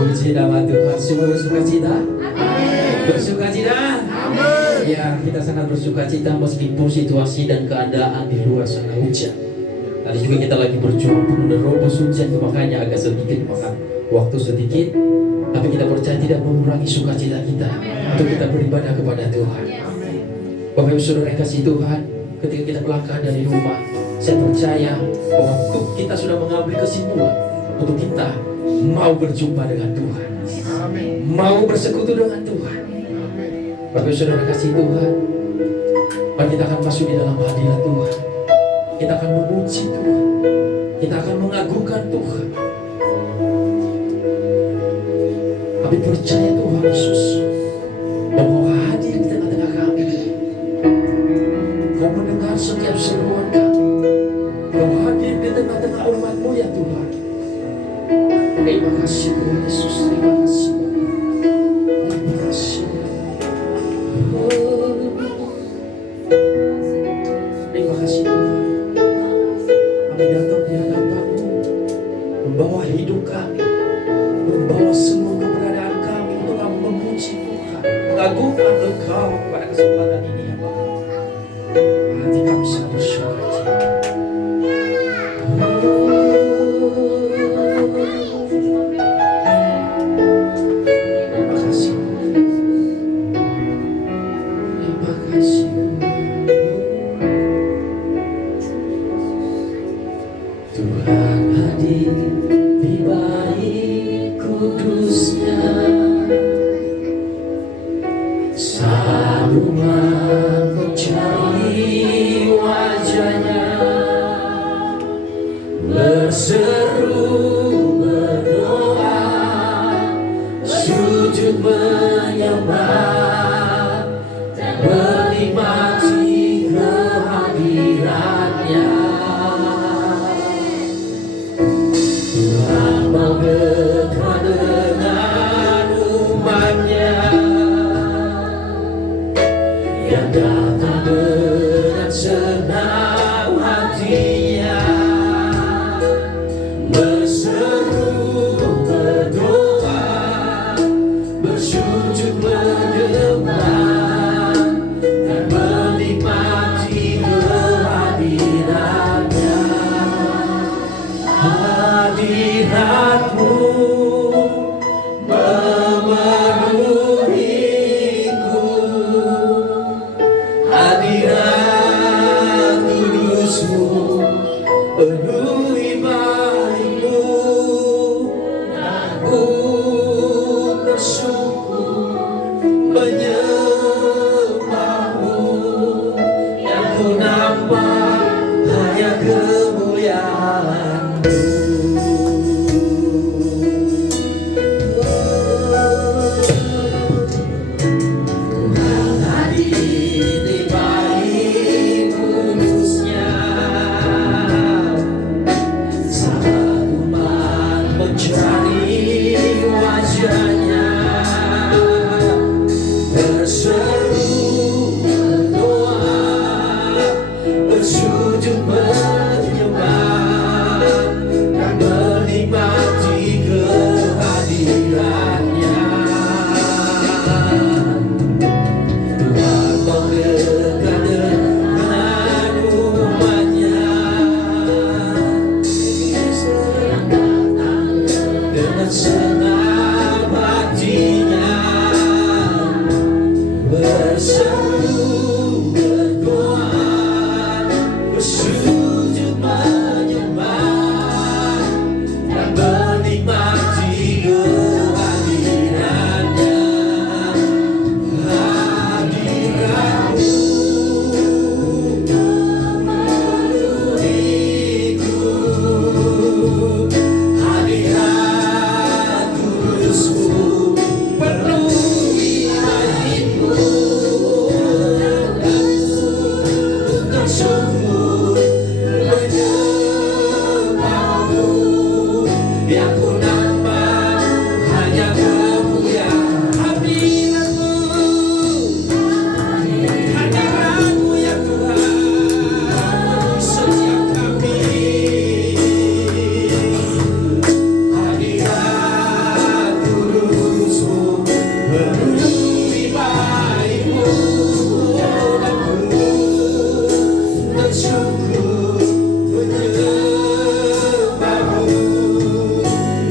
Puji nama Tuhan. Semua bersuka cita? Bersuka cita? Ya, kita sangat bersuka cita meskipun situasi dan keadaan di luar sana hujan. Tadi juga kita lagi berjuang untuk menerobos hujan, makanya agak sedikit makan waktu sedikit. Tapi kita percaya tidak mengurangi sukacita kita untuk kita beribadah kepada Tuhan. Bapak Ibu Saudara yang kasih Tuhan, ketika kita melangkah dari rumah, saya percaya bahwa kita sudah mengambil kesimpulan untuk kita mau berjumpa dengan Tuhan, mau bersekutu dengan Tuhan. Bapak Ibu Saudara kasih Tuhan, mari kita akan masuk di dalam hadirat Tuhan. Kita akan memuji Tuhan, kita akan mengagungkan Tuhan. Kami percaya Tuhan Yesus bahwa hadir di tengah-tengah kami. Kau mendengar setiap seruan kami. Kau hadir di tengah-tengah umat-Mu ya Tuhan. Terima kasih Tuhan Yesus, terima kasih. Terima kasih. Terima kasih Tuhan. Kami datang di hadapan-Mu, membawa hidup kami, membawa semua keberadaan kami untuk kami memuji Tuhan, mengagungkan Engkau pada kesempatan ini ya Bapa. Hati kami sangat bersyukur. Tuhan hadir di bait kudusnya, selalu mencari wajahnya, berseru berdoa, sujud menyembah dan menikmati kehadirannya. Tuhan mau dekat dengan umat-Nya yang datang dengan senang hatinya, berseru berdoa, bersujud menyembah dan menikmati kehadirannya. Hadirat-Mu memenuhiku, hadirat kudus-Mu penuhi bait-Mu. Aku bersyukur menyembah-Mu, yang ku nampak hanya kemuliaan-Mu. Sujud menyembah dan menikmati kehadirannya. Tuhan mau dekat dengan umat-Nya dengan senang hatinya, berseru sujud menyembah dan menikmati kehadirannya. Hadirat-Mu memenuhiku, hadirat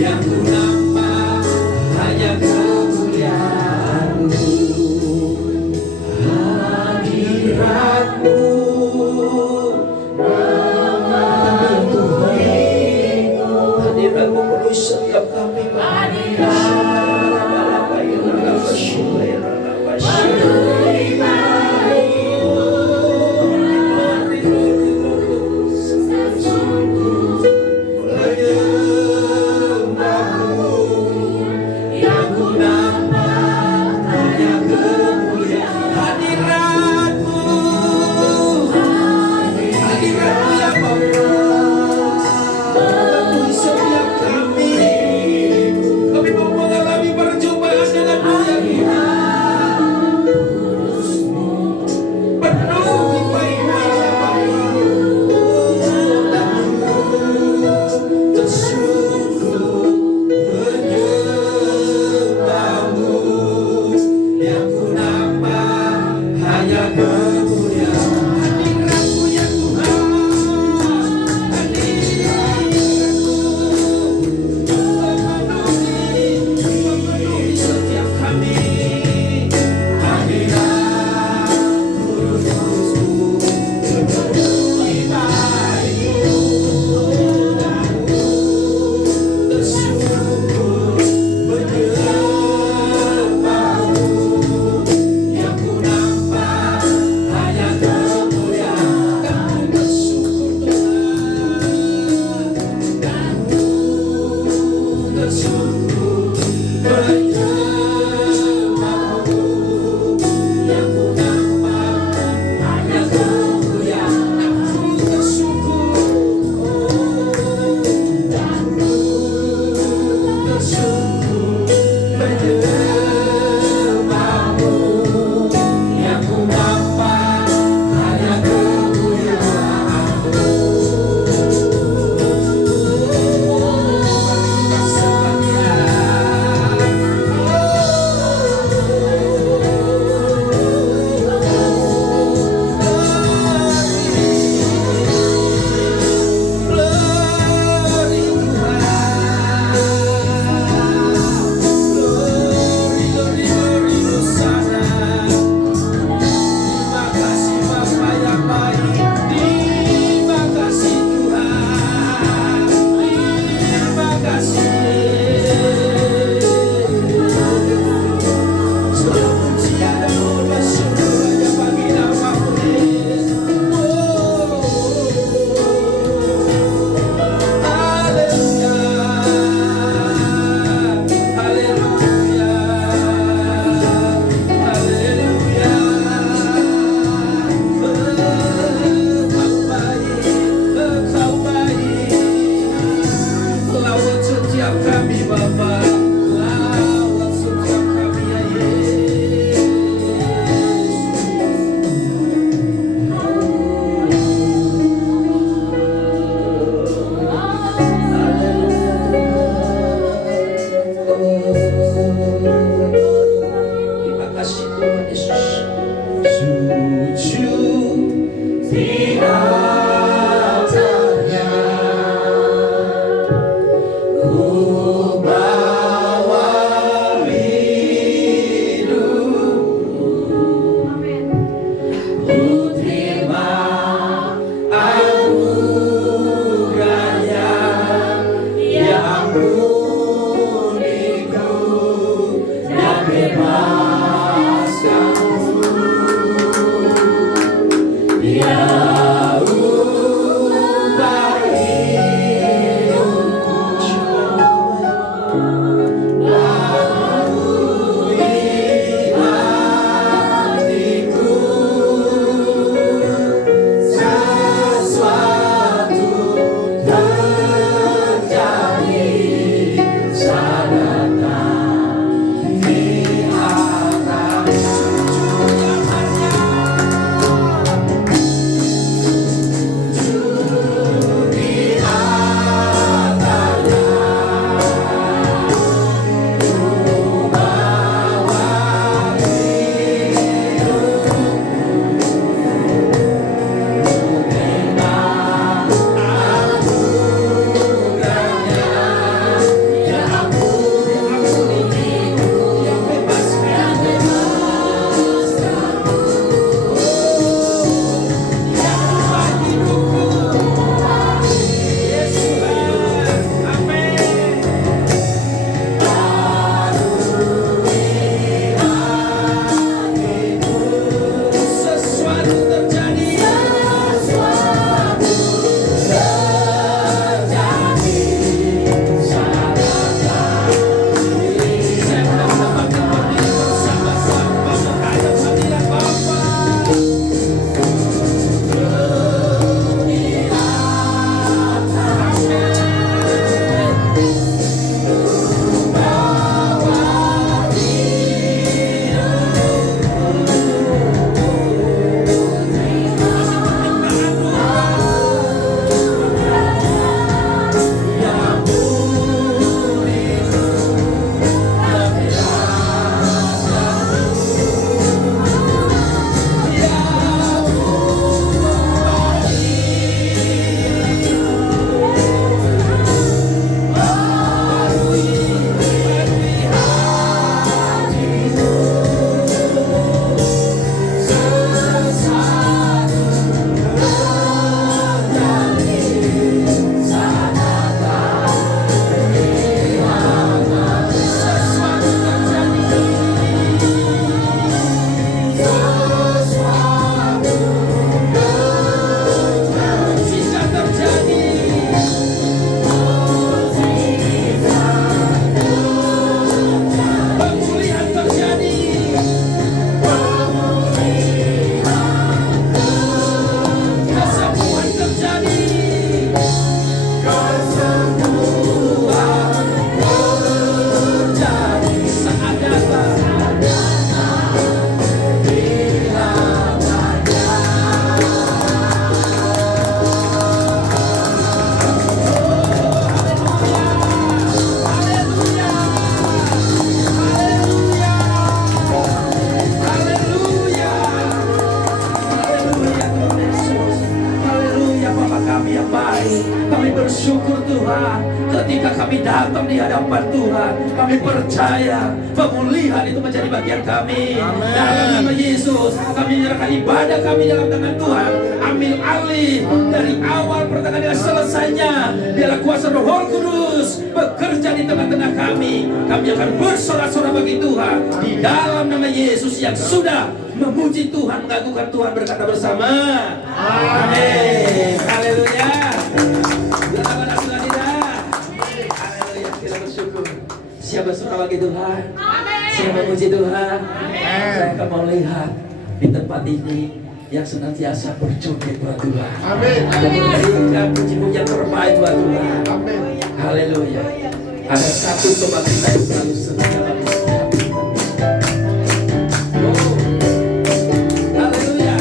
yang ku nampak hanya kemuliaan-Mu, hadirat-Mu. Hadirat-Mu penuhi setiap kami, Tuhan, kami percaya pemulihan itu menjadi bagian kami. Dalam nama Yesus, kami menyerahkan ibadah kami dalam tangan Tuhan. Ambil alih dari awal pertengahan hingga selesainya. Biarlah kuasa Roh Kudus bekerja di tengah-tengah kami. Kami akan bersorak-sorak bagi Tuhan di dalam nama Yesus yang sudah memuji Tuhan, mengagungkan Tuhan, berkata bersama. Amin. Haleluya. Haleluya. Kita bersyukur. Siapa suka bagi Tuhan? Siapa memuji Tuhan? Saya akan mau lihat di tempat ini yang senantiasa berjoget buat Tuhan. Amin. Dan memberikan puji-pujian terbaik buat Tuhan. Amin. Haleluya. Ada satu sobat kita yang selalu setia dalam setiap kita. Oh. Haleluya.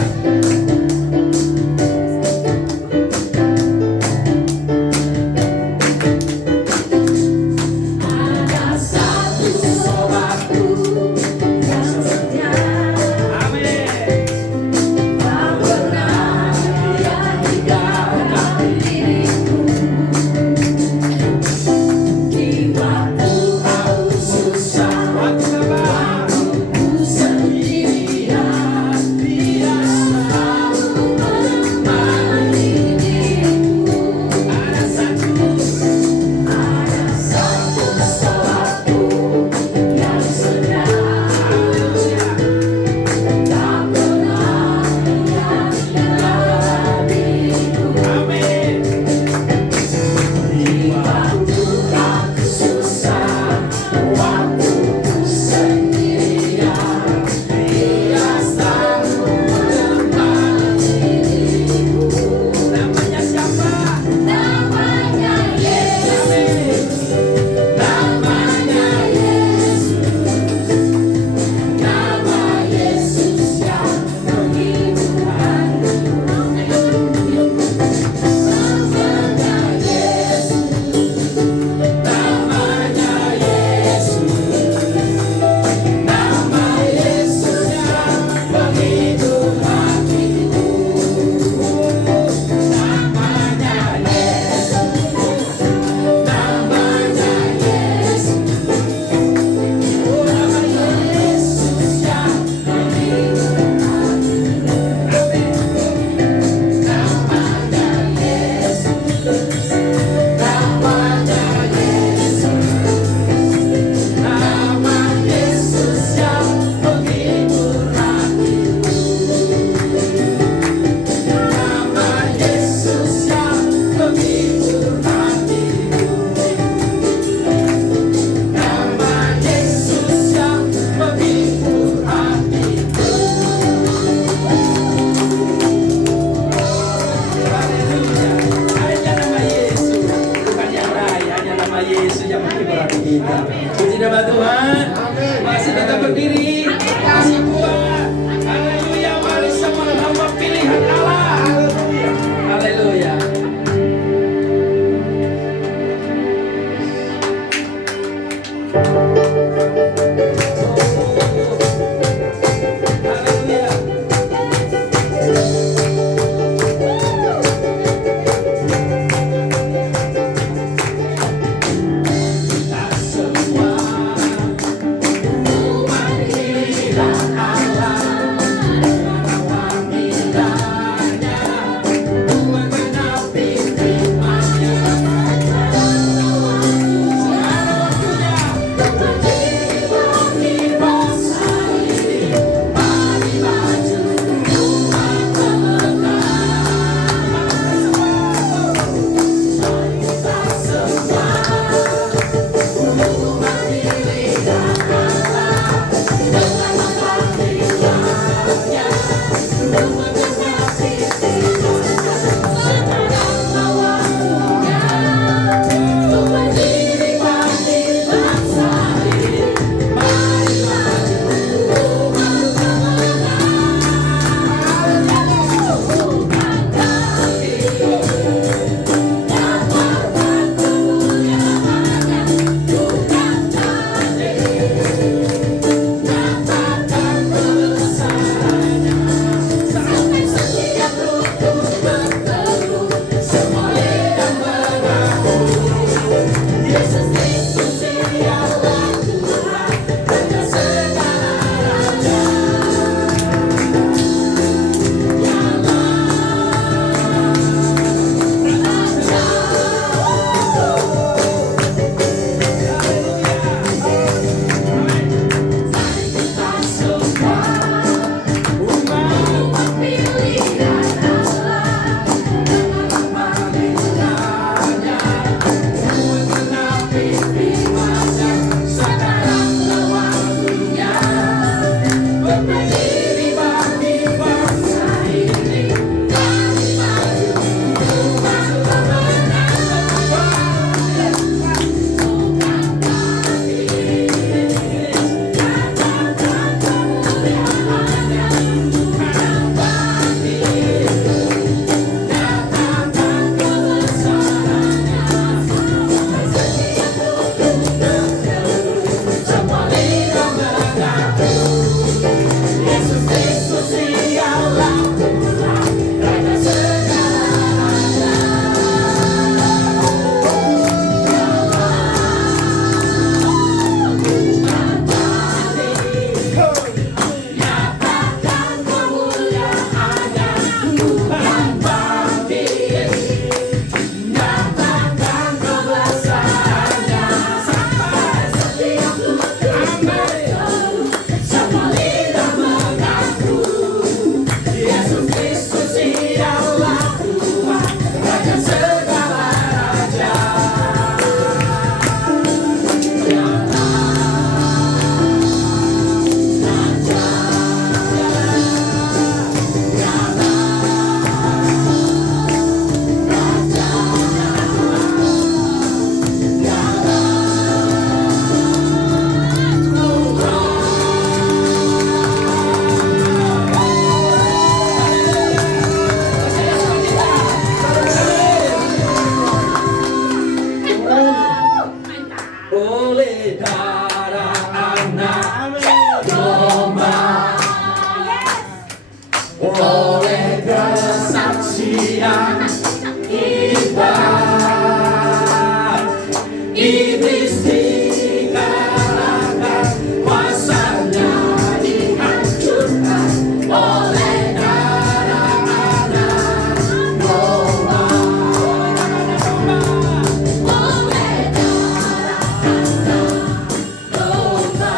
Ada satu sobatku yang setia, Amin. tak pernah dia tinggalkan diriku. Di waktu aku susah, Waktu apa? aku sendirian, dia selalu menemani diriku. Ada satu. Ada satu sobatku yang setia, Haleluya. tak pernah dia tinggalkan diriku. Amin. Di waktu aku susah, waktu ku sendirian, dia selalu menemani diriku. Namanya siapa? Namanya Yesus, namanya Yesus, nama Yesus yang menghibur hatiku. Namanya Yesus, namanya Yesus, nama Yesus yang menghibur hatiku. Namanya Yesus, namanya Yesus, nama Yesus yang menghibur hatiku. Namanya Yesus, namanya Yesus, nama Yesus yang menghibur hatiku. Nama Yesus yang menghibur hatiku. Nama Yesus yang menghibur hatiku. Haleluya. Hanya nama Yesus, bukan yang lain. Hanya nama Yesus yang menghibur hati kita. Puji nama Tuhan. Masih tetap berdiri, masih kuat. Haleluya. Mari semua hamba pilihan Allah. Haleluya. Haleluya. Haleluya. Tak semua umat hilang darah anak domba, oleh kesaksian kita, iblis dikalahkan, kuasanya dihancurkan oleh darah anak domba, oleh darah anak domba,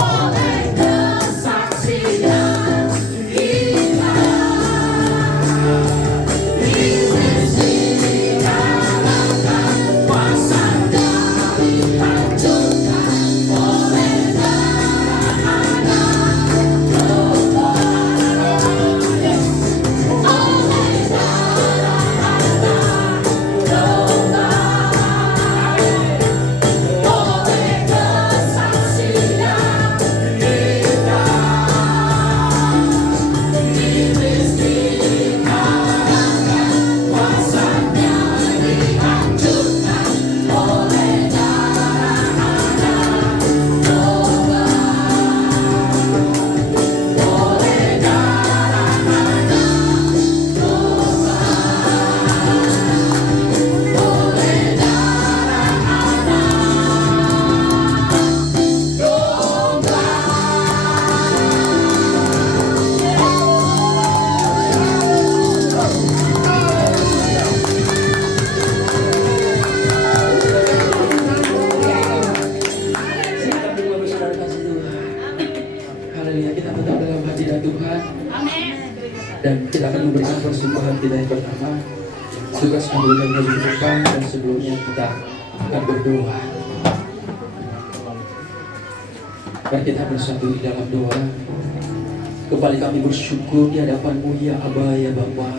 oleh kesaksian kita, iblis dikalahkan, kuasanya dihancurkan oleh darah anak domba, oleh darah anak domba, oleh kesaksian kita, iblis dikalahkan, kuasanya dihancurkan oleh darah anak domba, oleh darah anak domba, oleh darah Silakan berdua bersaudara kasih Tuhan. Haleluya, kita tetap dalam hadirat Tuhan. Dan kita akan memberikan persembahan kita yang pertama. Tugas memberikan bagi depan dan sebelumnya kita akan berdoa. Dan kita bersatu di dalam doa. Kembali kami bersyukur di hadapan-Mu ya Aba ya Bapa.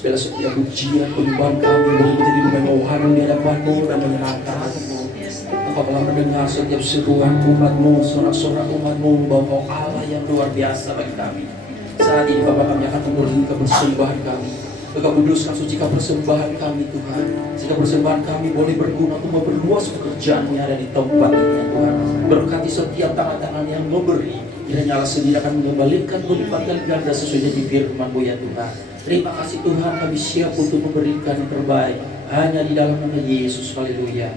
Bila setiap pujian penyembahan kami boleh menjadi kemewahan di hadapan-Mu dan menyenangkan. Engkau telah mendengar setiap seruan umat-Mu, sorak-sorak umat-Mu, Bapa Allah yang luar biasa bagi kami. Saat ini Bapa, kami akan memberikan persembahan kami. Engkau kuduskan, sucikan persembahan kami Tuhan, sehingga persembahan kami boleh berguna untuk memperluas pekerjaan yang ada di tempat ini ya Tuhan. Berkati setiap tangan-tangan yang memberi, kiranya Allah sendiri akan mengembalikan berlipat ganda sesuai janji firman-Mu ya Tuhan. Terima kasih Tuhan, kami siap untuk memberikan yang terbaik hanya di dalam nama Yesus. Haleluya.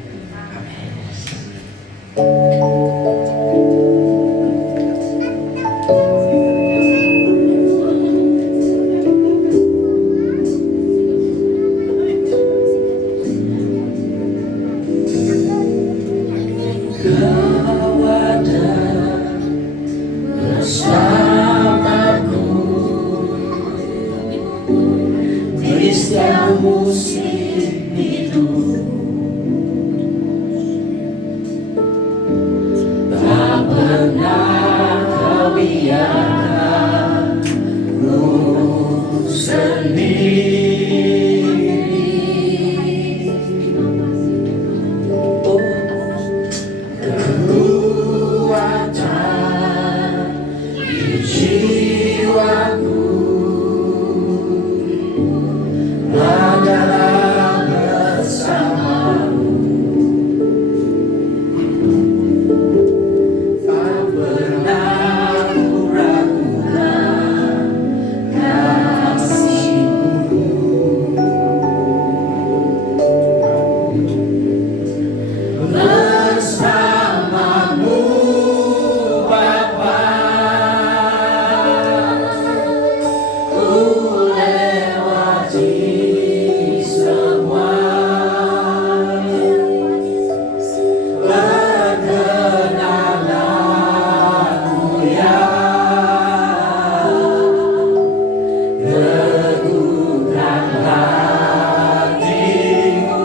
Kau ada bersamaku di setiap musim hidup, tak pernah kau biarkan ku sendiri. Kekuatan di jiwaku adalah bersamamu. Tak pernah ku ragukan kasih-Mu. Bersamamu Bapa, ku lewati semua. Perkenalanmu yang teguhkan hatiku.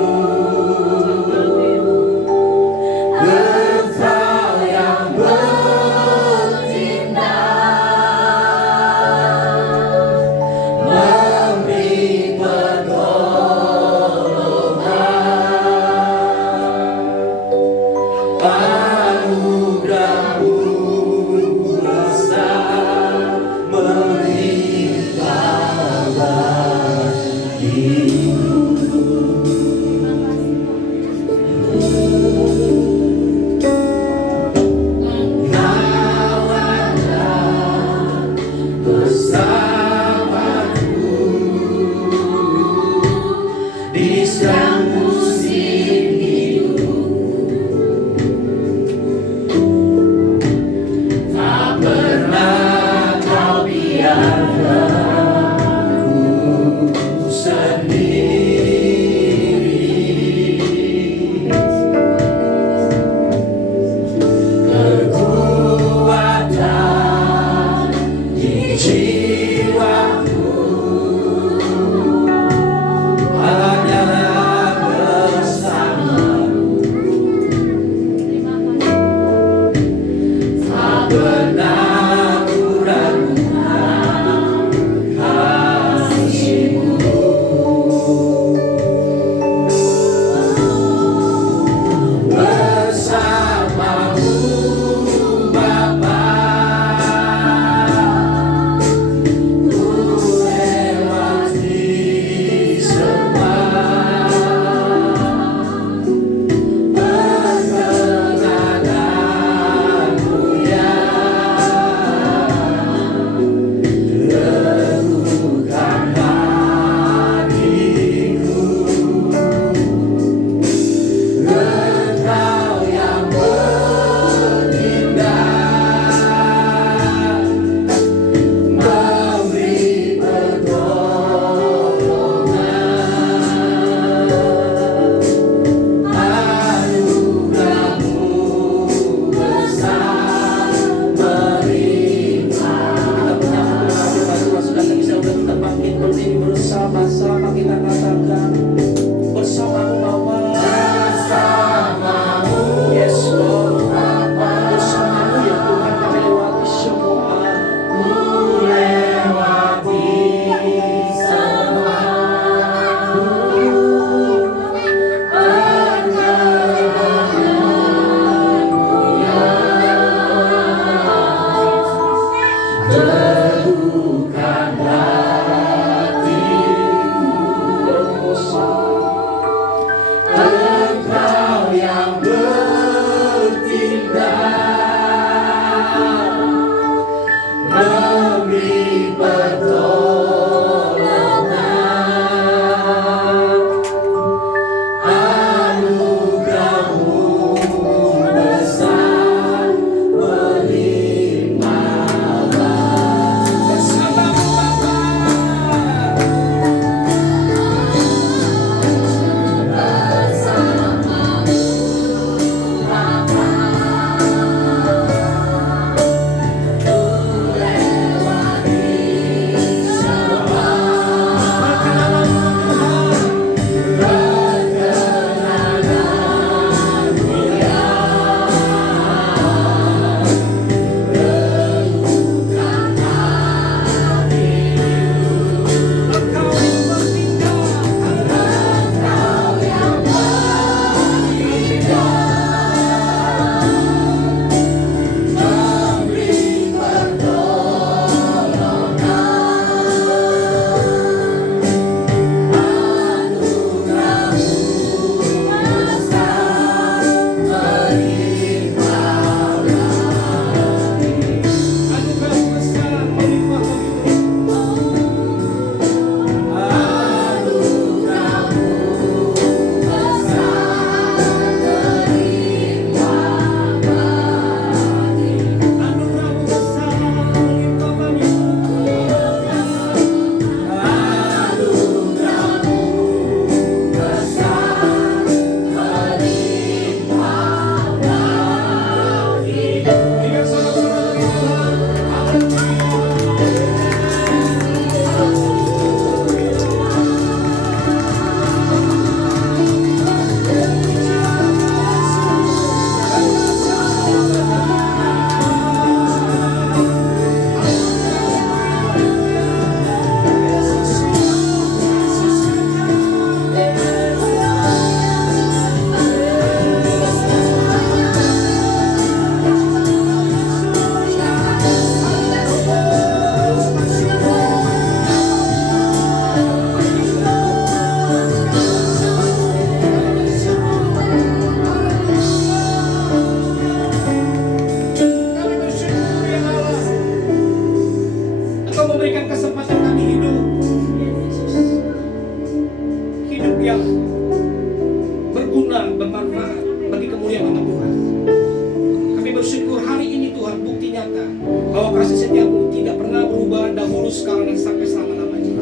bukti nyata bahwa kasih setiamu tidak pernah berubah dahulu, sekarang dan sampai selama-lamanya.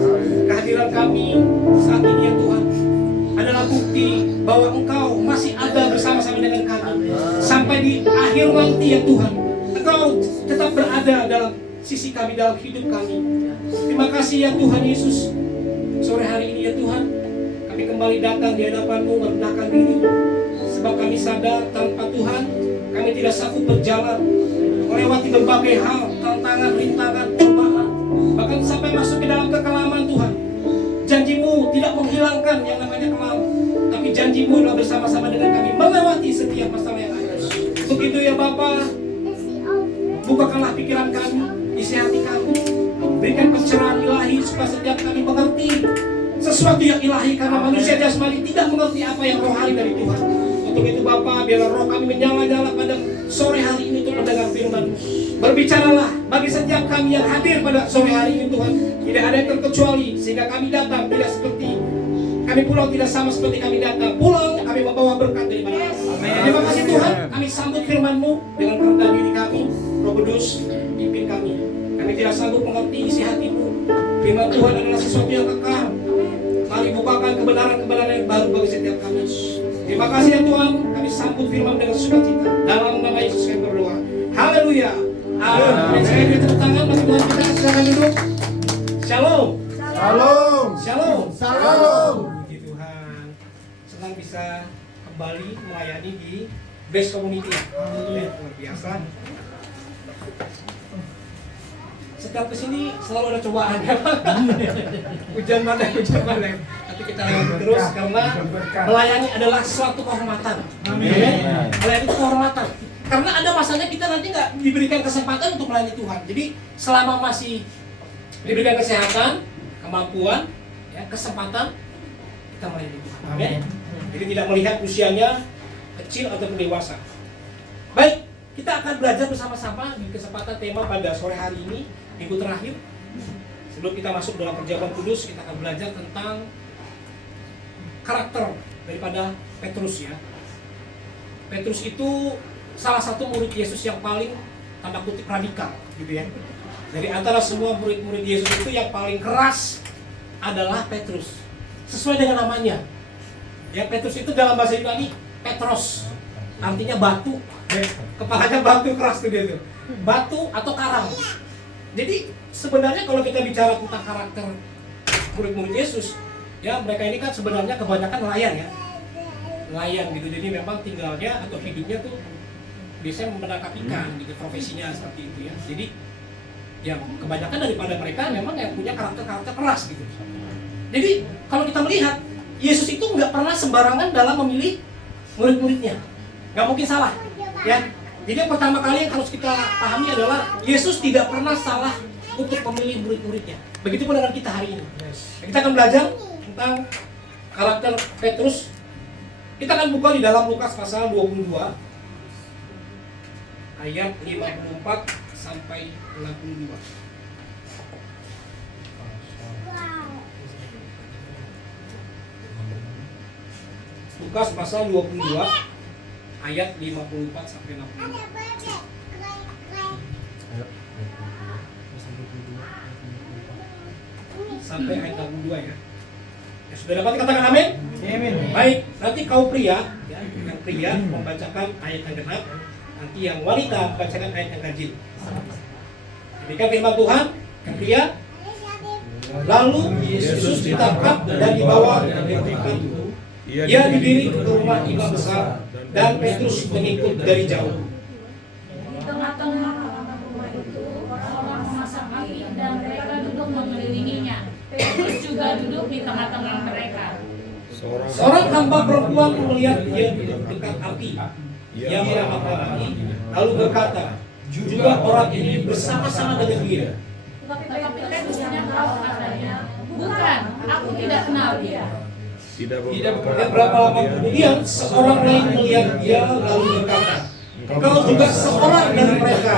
Kehadiran kami saat ini ya Tuhan adalah bukti bahwa Engkau masih ada bersama-sama dengan kami sampai di akhir nanti ya Tuhan. Engkau tetap berada dalam sisi kami, dalam hidup kami. Terima kasih ya Tuhan Yesus. Sore hari ini ya Tuhan, kami kembali datang di hadapan-Mu merendahkan diri, sebab kami sadar tanpa Tuhan kami tidak sanggup berjalan melewati berbagai hal, tantangan, rintangan, cobaan, bahkan sampai masuk ke dalam kekelaman Tuhan. Janji-Mu tidak menghilangkan yang namanya kelam, tapi janji-Mu adalah bersama-sama dengan kami melewati setiap masalah yang ada. Begitu ya Bapa, bukakanlah pikiran kami, isi hati kami, berikan pencerahan ilahi supaya setiap kami mengerti sesuatu yang ilahi, karena manusia jasmani tidak mengerti apa yang rohani dari Tuhan. Untuk itu Bapa, biarlah roh kami menyala-nyala pada sore hari ini untuk mendengar firman-Mu. Berbicaralah bagi setiap kami yang hadir pada sore hari ini Tuhan. Tidak ada yang terkecuali, sehingga kami datang tidak seperti kami pulang, tidak sama seperti kami datang. Pulang kami membawa berkat daripada Allah. Terima kasih Tuhan, kami sambut firman-Mu dengan kerendahan diri kami. Roh Kudus, pimpin kami. Kami tidak sanggup mengerti isi hati-Mu. Firman Tuhan adalah sesuatu yang kekal. Mari bukakan kebenaran-kebenaran yang baru bagi setiap kami. Terima kasih ya Tuhan, kami sambut firman dengan sukacita. Dalam nama Yesus kami berdoa. Haleluya. Amin. Saya beri tepuk tangan bagi Tuhan kita. Silakan duduk. Shalom. Shalom. Shalom. Shalom. Puji Tuhan. Senang bisa kembali melayani di Base Community. Ya, luar biasa. Setiap kesini selalu ada cobaan. Hujan badai. Tapi kita layani terus karena melayani adalah suatu kehormatan. Amin. Melayani itu kehormatan. Karena ada masanya kita nanti nggak diberikan kesempatan untuk melayani Tuhan. Jadi selama masih diberikan kesehatan, kemampuan, ya, kesempatan, kita melayani Tuhan. Amin. Jadi tidak melihat usianya kecil ataupun dewasa. Baik, kita akan belajar bersama-sama di kesempatan tema pada sore hari ini, minggu terakhir. Sebelum kita masuk dalam perjamuan kudus, kita akan belajar tentang karakter daripada Petrus ya. Petrus itu salah satu murid Yesus yang paling tanda kutip radikal gitu ya. Dari antara semua murid-murid Yesus itu yang paling keras adalah Petrus. Sesuai dengan namanya. Ya, Petrus itu dalam bahasa Yunani Petros, artinya batu. Kepalanya batu, keras tuh dia tuh. Batu atau karang. Jadi sebenarnya kalau kita bicara tentang karakter murid-murid Yesus, ya mereka ini kan sebenarnya kebanyakan nelayan ya. Nelayan gitu. Jadi memang tinggalnya atau hidupnya tuh biasanya menangkap ikan gitu, profesinya seperti itu ya. Jadi yang kebanyakan daripada mereka memang yang punya karakter-karakter keras gitu. Jadi kalau kita melihat Yesus itu nggak pernah sembarangan dalam memilih murid-muridnya. Nggak mungkin salah ya. Jadi yang pertama kali yang harus kita pahami adalah Yesus tidak pernah salah untuk memilih murid-muridnya. Begitupun dengan kita hari ini. Kita akan belajar tentang karakter Petrus. Kita akan buka di dalam Lukas pasal 22 ayat 54 sampai 62. Lukas pasal 22 ayat 54 sampai 62. Sampai ayat 62 ya. Ya, sudah dapat katakan amin? Amin. Baik, nanti kau pria, ya, yang pria membacakan ayat yang genap, nanti yang wanita membacakan ayat yang ganjil. Demikian firman Tuhan, yang pria. Lalu Yesus ditangkap dan dibawa ke tempat itu. Ia digiring ke rumah imam besar dan Petrus mengikut dari jauh. Di tengah-tengah rumah itu orang memasak api dan mereka duduk mengelilinginya. Petrus juga duduk di tengah-tengah mereka. Seorang hamba perempuan melihat dia duduk dekat api. Ia meramatkan api, lalu berkata, juga orang ini bersama-sama dengan dia. Tetapi Petrus menyangkal katanya, bukan, aku tidak kenal dia. Tidak Berapa lama kemudian seorang lain melihat dia lalu berkata, engkau juga seorang dari mereka.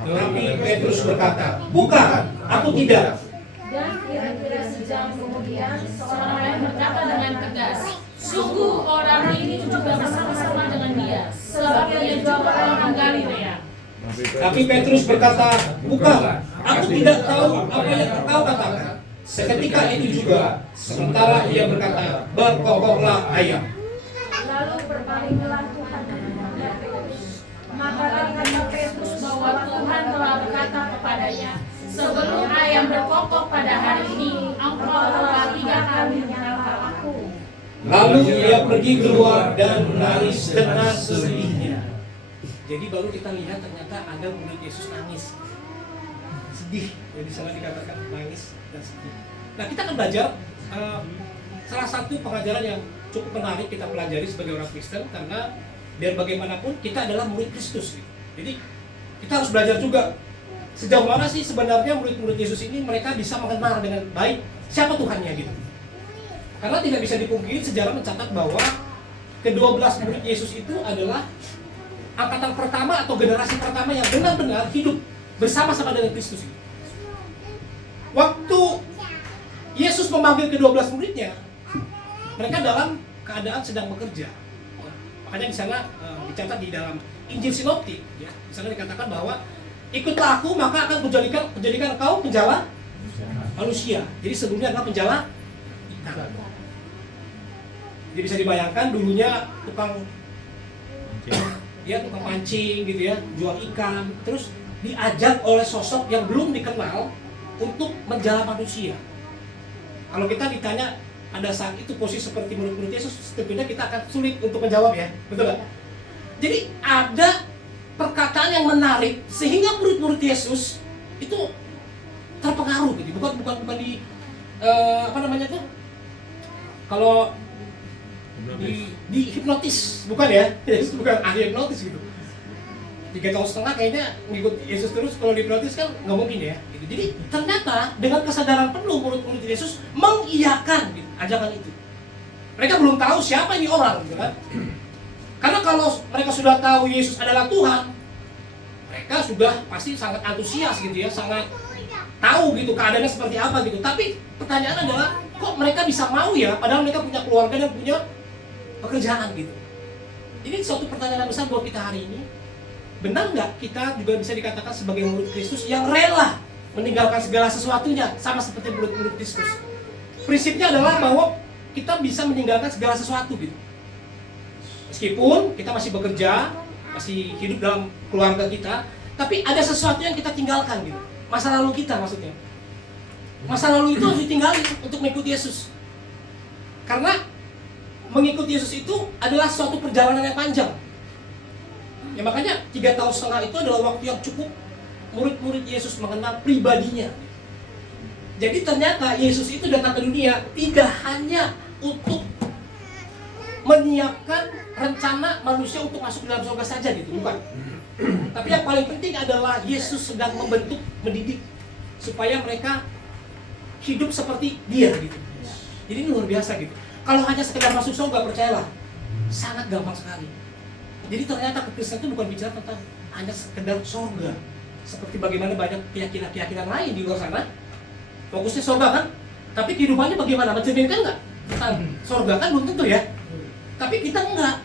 Tapi Petrus berkata, bukan, aku tidak. Dan kira-kira sejam kemudian seorang lain berkata dengan tegas, sungguh orang ini juga bersama-sama dengan dia, sebab ia juga orang Galilea. Tapi Petrus berkata, bukan, aku tidak tahu apa yang engkau katakan. Seketika itu juga, sementara ia berkata, berkokoklah ayam. Lalu berpalinglah Tuhan kepada Petrus. Maka kata Petrus bahwa Tuhan telah berkata kepadanya, sebelum ayam berkokok pada hari ini, engkau telah 3 kali menyangkal aku. Lalu ia pergi keluar dan menangis dengan sedihnya. Jadi baru kita lihat ternyata ada murid Yesus nangis, sedih. Jadi sana dikatakan nangis dan sedih. Nah, kita akan belajar salah satu pengajaran yang cukup menarik kita pelajari sebagai orang Kristen, karena biar bagaimanapun kita adalah murid Kristus. Jadi kita harus belajar juga sejauh mana sih sebenarnya murid-murid Yesus ini mereka bisa mengenal dengan baik siapa Tuhannya gitu. Karena tidak bisa dipungkiri sejarah mencatat bahwa ke-12 murid Yesus itu adalah angkatan pertama atau generasi pertama yang benar-benar hidup bersama-sama dengan Kristus. Waktu Yesus memanggil ke-12 muridnya, mereka dalam keadaan sedang bekerja. Makanya di sana dicatat di dalam Injil Sinoptik, ya, di sana dikatakan bahwa ikutlah aku maka akan kujadikan engkau penjala manusia. Jadi sebelumnya adalah penjala ikan. Jadi bisa dibayangkan dulunya tukang pancing gitu ya, jual ikan, terus diajak oleh sosok yang belum dikenal untuk menjala manusia. Kalau kita ditanya pada saat itu posisi seperti murid-murid Yesus, tentunya kita akan sulit untuk menjawab ya, betul nggak? Jadi ada perkataan yang menarik sehingga murid-murid Yesus itu terpengaruh gitu, bukan di apa namanya tuh? Kalau di hipnotis, bukan ya? Yesus bukan ahli hipnotis gitu. 3 tahun setengah kayaknya ngikut Yesus terus, kalau dihipnotis kan nggak mungkin ya. Gitu. Jadi ternyata dengan kesadaran penuh murid-murid Yesus mengiyakan gitu, ajakan itu. Mereka belum tahu siapa ini orang, gitu kan? Karena kalau mereka sudah tahu Yesus adalah Tuhan, mereka sudah pasti sangat antusias gitu ya, sangat tahu gitu keadaannya seperti apa gitu. Tapi pertanyaan adalah, kok mereka bisa mau ya, padahal mereka punya keluarga dan punya pekerjaan gitu. Ini suatu pertanyaan besar buat kita hari ini. Benar nggak kita juga bisa dikatakan sebagai murid Kristus yang rela meninggalkan segala sesuatunya, sama seperti murid-murid Kristus? Prinsipnya adalah bahwa kita bisa meninggalkan segala sesuatu gitu. Meskipun kita masih bekerja, masih hidup dalam keluarga kita, tapi ada sesuatu yang kita tinggalkan gitu. Masa lalu kita maksudnya. Masa lalu itu harus ditinggalin untuk mengikuti Yesus. Karena mengikuti Yesus itu adalah suatu perjalanan yang panjang. Ya makanya 3 tahun setengah itu adalah waktu yang cukup murid-murid Yesus mengenal pribadinya. Jadi ternyata Yesus itu datang ke dunia tidak hanya untuk menyiapkan rencana manusia untuk masuk dalam surga saja gitu, bukan. Tapi yang paling penting adalah Yesus sedang membentuk, mendidik supaya mereka hidup seperti Dia gitu. Jadi ini luar biasa gitu. Kalau hanya sekedar masuk surga, percayalah, sangat gampang sekali. Jadi ternyata kekristenan itu bukan bicara tentang hanya sekedar surga, seperti bagaimana banyak keyakinan lain di luar sana. Fokusnya surga kan, tapi kehidupannya bagaimana? Mencerminkan nggak tentang surga kan belum tentu ya. Tapi kita enggak.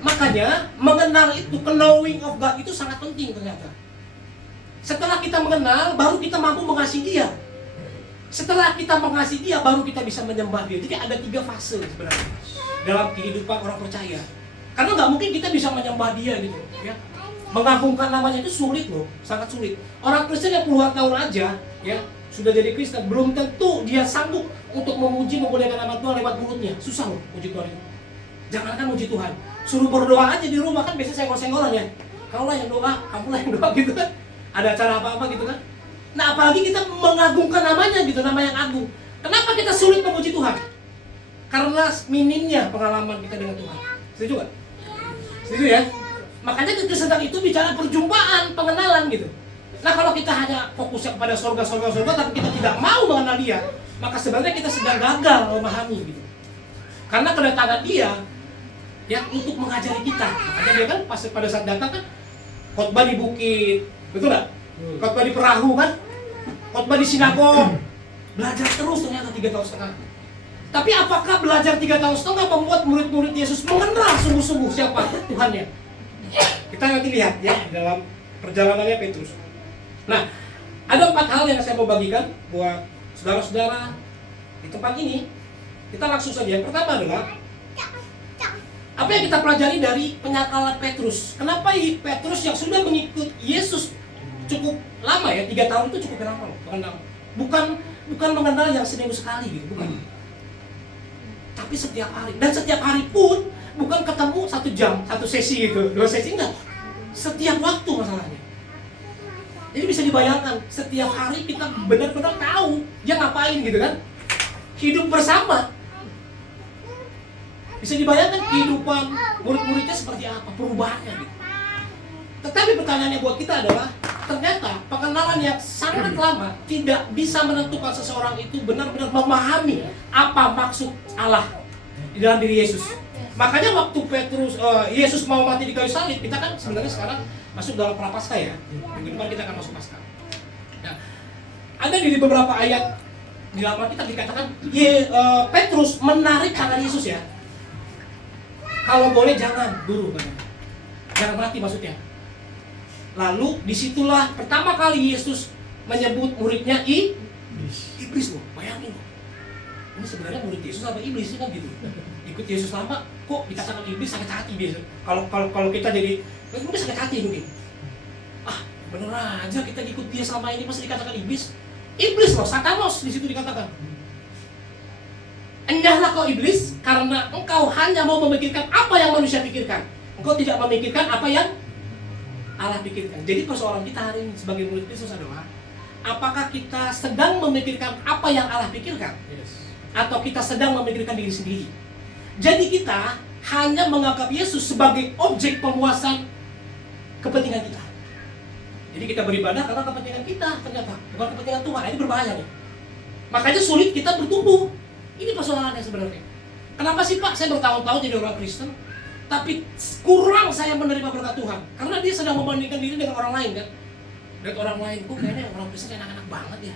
Makanya mengenal itu, knowing of God itu sangat penting ternyata. Setelah kita mengenal, baru kita mampu mengasihi Dia. Setelah kita mengasihi Dia, baru kita bisa menyembah Dia. Jadi ada 3 fase sebenarnya dalam kehidupan orang percaya. Karena nggak mungkin kita bisa menyembah Dia gitu, ya. Mengagungkan namanya itu sulit loh, sangat sulit. Orang Kristen yang puluhan tahun aja, ya, sudah jadi Kristen, belum tentu dia sanggup untuk memuji, memuliakan nama Tuhan lewat mulutnya. Susah loh puji Tuhan itu. Jangankan muji Tuhan, suruh berdoa aja di rumah kan biasanya senggol-senggolan ya. Kaulah yang doa, kamulah yang doa gitu kan. Ada acara apa-apa gitu kan. Nah apalagi kita mengagungkan namanya gitu, nama yang agung. Kenapa kita sulit memuji Tuhan? Karena minimnya pengalaman kita dengan Tuhan. Setuju gak? Setuju ya? Makanya kekristenan itu bicara perjumpaan, pengenalan gitu. Nah kalau kita hanya fokusnya kepada surga, tapi kita tidak mau mengenal Dia, maka sebenarnya kita sedang gagal memahami gitu. Karena kedatangan Dia ya untuk mengajari kita. Makanya Dia kan pada saat datang kan khotbah di bukit, betul nggak? Khotbah di perahu kan? Khotbah di sinagog. Belajar terus ternyata 3 tahun setengah. Tapi apakah belajar 3 tahun setengah membuat murid-murid Yesus mengenal sungguh-sungguh siapa Tuhannya? Kita nanti lihat ya dalam perjalanannya Petrus. Nah, ada 4 hal yang saya mau bagikan buat saudara-saudara di tempat ini. Kita langsung saja. Yang pertama adalah apa yang kita pelajari dari penyakalan Petrus. Kenapa Petrus yang sudah mengikut Yesus cukup lama ya, 3 tahun itu cukup lama loh. Bukan mengenal yang seminggu sekali gitu, bukan. Tapi setiap hari, dan setiap hari pun bukan ketemu 1 jam, 1 sesi gitu, 2 sesi enggak. Setiap waktu masalahnya. Jadi bisa dibayangkan, setiap hari kita benar-benar tahu dia ngapain gitu kan. Hidup bersama. Bisa dibayangkan kehidupan murid-muridnya seperti apa, perubahannya gitu. Tetapi pertanyaannya buat kita adalah, ternyata pengenalan yang sangat lama tidak bisa menentukan seseorang itu benar-benar memahami apa maksud Allah di dalam diri Yesus. Makanya waktu Yesus mau mati di kayu salib, kita kan sebenarnya sekarang masuk dalam prapaskah ya. Minggu depan kita akan masuk Paskah. Nah, ada di beberapa ayat di dalam Alkitab dikatakan Petrus menarik tangan Yesus ya. Kalau boleh jangan dulu, jangan mati maksudnya. Lalu disitulah pertama kali Yesus menyebut muridnya iblis loh, bayangin loh. Ini sebenarnya murid Yesus apa iblis sih kan gitu. Ikut Yesus lama, kok dikatakan iblis, sakit hati biasa. Kalau kita jadi, mungkin sakit hati mungkin. Ah, bener aja kita ikut dia selama ini masih dikatakan iblis. Iblis loh, Satanos di situ dikatakan. Endahlah kau iblis, karena engkau hanya mau memikirkan apa yang manusia pikirkan. Engkau tidak memikirkan apa yang Allah pikirkan. Jadi persoalan kita hari ini sebagai murid Kristus adalah, apakah kita sedang memikirkan apa yang Allah pikirkan? Atau kita sedang memikirkan diri sendiri? Jadi kita hanya menganggap Yesus sebagai objek pemuasan kepentingan kita. Jadi kita beribadah karena kepentingan kita ternyata, bukan kepentingan Tuhan. Ini berbahaya nih. Makanya sulit kita bertumbuh. Ini persoalannya sebenarnya. Kenapa sih Pak saya bertahun-tahun jadi orang Kristen, tapi kurang saya menerima berkat Tuhan? Karena dia sedang membandingkan diri dengan orang lain kan. Dan orang lain, kok kayaknya orang Kristen enak-enak banget ya,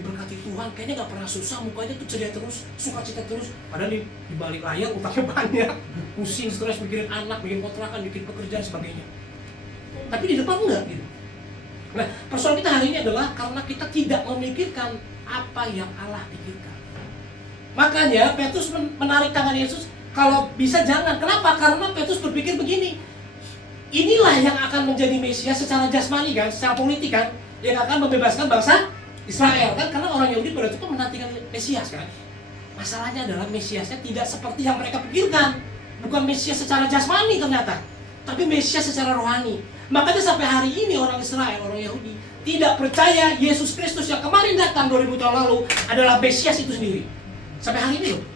diberkati Tuhan, kayaknya gak pernah susah, mukanya tuh ceria terus, sukacita terus. Padahal di balik layar utangnya banyak, pusing, stres, mikirin anak, bikin kontrakan, bikin pekerjaan, sebagainya. Tapi di depan enggak gitu. Nah, persoalan kita hari ini adalah karena kita tidak memikirkan apa yang Allah pikirkan. Makanya Petrus menarik tangan Yesus, kalau bisa jangan. Kenapa? Karena Petrus berpikir begini, inilah yang akan menjadi Mesias secara jasmani kan, secara politik kan, yang akan membebaskan bangsa Israel kan, karena orang Yahudi pada itu menantikan Mesias kan. Masalahnya adalah Mesiasnya tidak seperti yang mereka pikirkan. Bukan Mesias secara jasmani ternyata, tapi Mesias secara rohani. Makanya sampai hari ini orang Israel, orang Yahudi tidak percaya Yesus Kristus yang kemarin datang 2000 tahun lalu adalah Mesias itu sendiri. Sampai hari ini loh.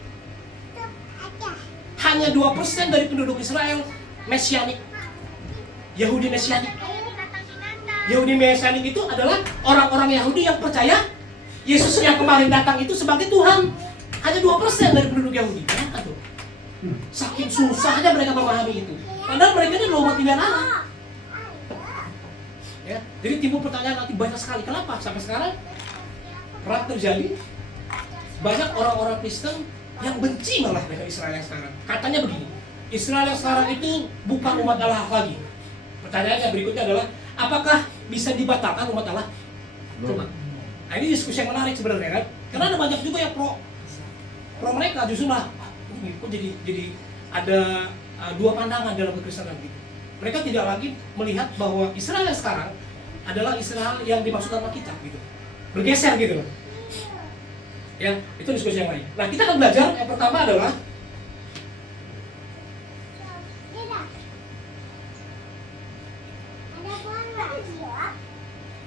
Hanya 2% dari penduduk Israel Mesianik. Yahudi Mesianik. Yahudi Mesianik itu adalah orang-orang Yahudi yang percaya Yesus yang kemarin datang itu sebagai Tuhan. Hanya 2% dari penduduk Yahudi. Bayangkan tuh. Saking susahnya mereka memahami itu. Padahal mereka ini loh umat pilihan Allah. Ya, jadi timbul pertanyaan nanti banyak sekali. Kenapa? Sampai sekarang perang terjadi. Banyak orang-orang Kristen yang benci malah dengan Israel yang sekarang. Katanya begini, Israel yang sekarang itu bukan umat Allah lagi. Pertanyaannya berikutnya adalah, apakah bisa dibatalkan umat Allah? Coba. Nah, ini diskusi yang menarik sebenarnya kan. Karena ada banyak juga yang pro mereka, justru lah kok jadi ada dua pandangan dalam kekristenan gitu. Mereka tidak lagi melihat bahwa Israel yang sekarang adalah Israel yang dimaksud sama kita gitu. Bergeser gitu loh. Ya, itu diskusi yang lain. Nah, kita akan belajar yang pertama adalah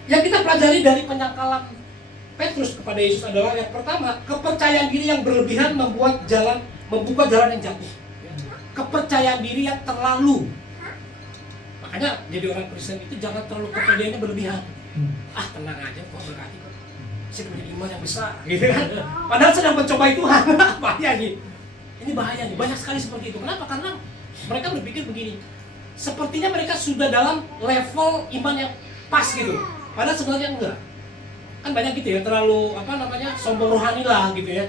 yang kita pelajari dari penyangkalan Petrus kepada Yesus adalah yang pertama, kepercayaan diri yang berlebihan membuka jalan yang jatuh. Kepercayaan diri yang terlalu. Makanya jadi orang Kristen itu jangan terlalu kepercayaannya berlebihan. Ah, tenang aja, kok berkati kok. Saya punya iman yang besar, gitu kan? Padahal sedang mencobai Tuhan. Bahaya nih. Ini bahaya nih. Banyak sekali seperti itu. Kenapa? Karena mereka berpikir begini. Sepertinya mereka sudah dalam level iman yang pas gitu. Padahal sebenarnya enggak. Kan banyak gitu ya, terlalu sombong rohani lah gitu ya.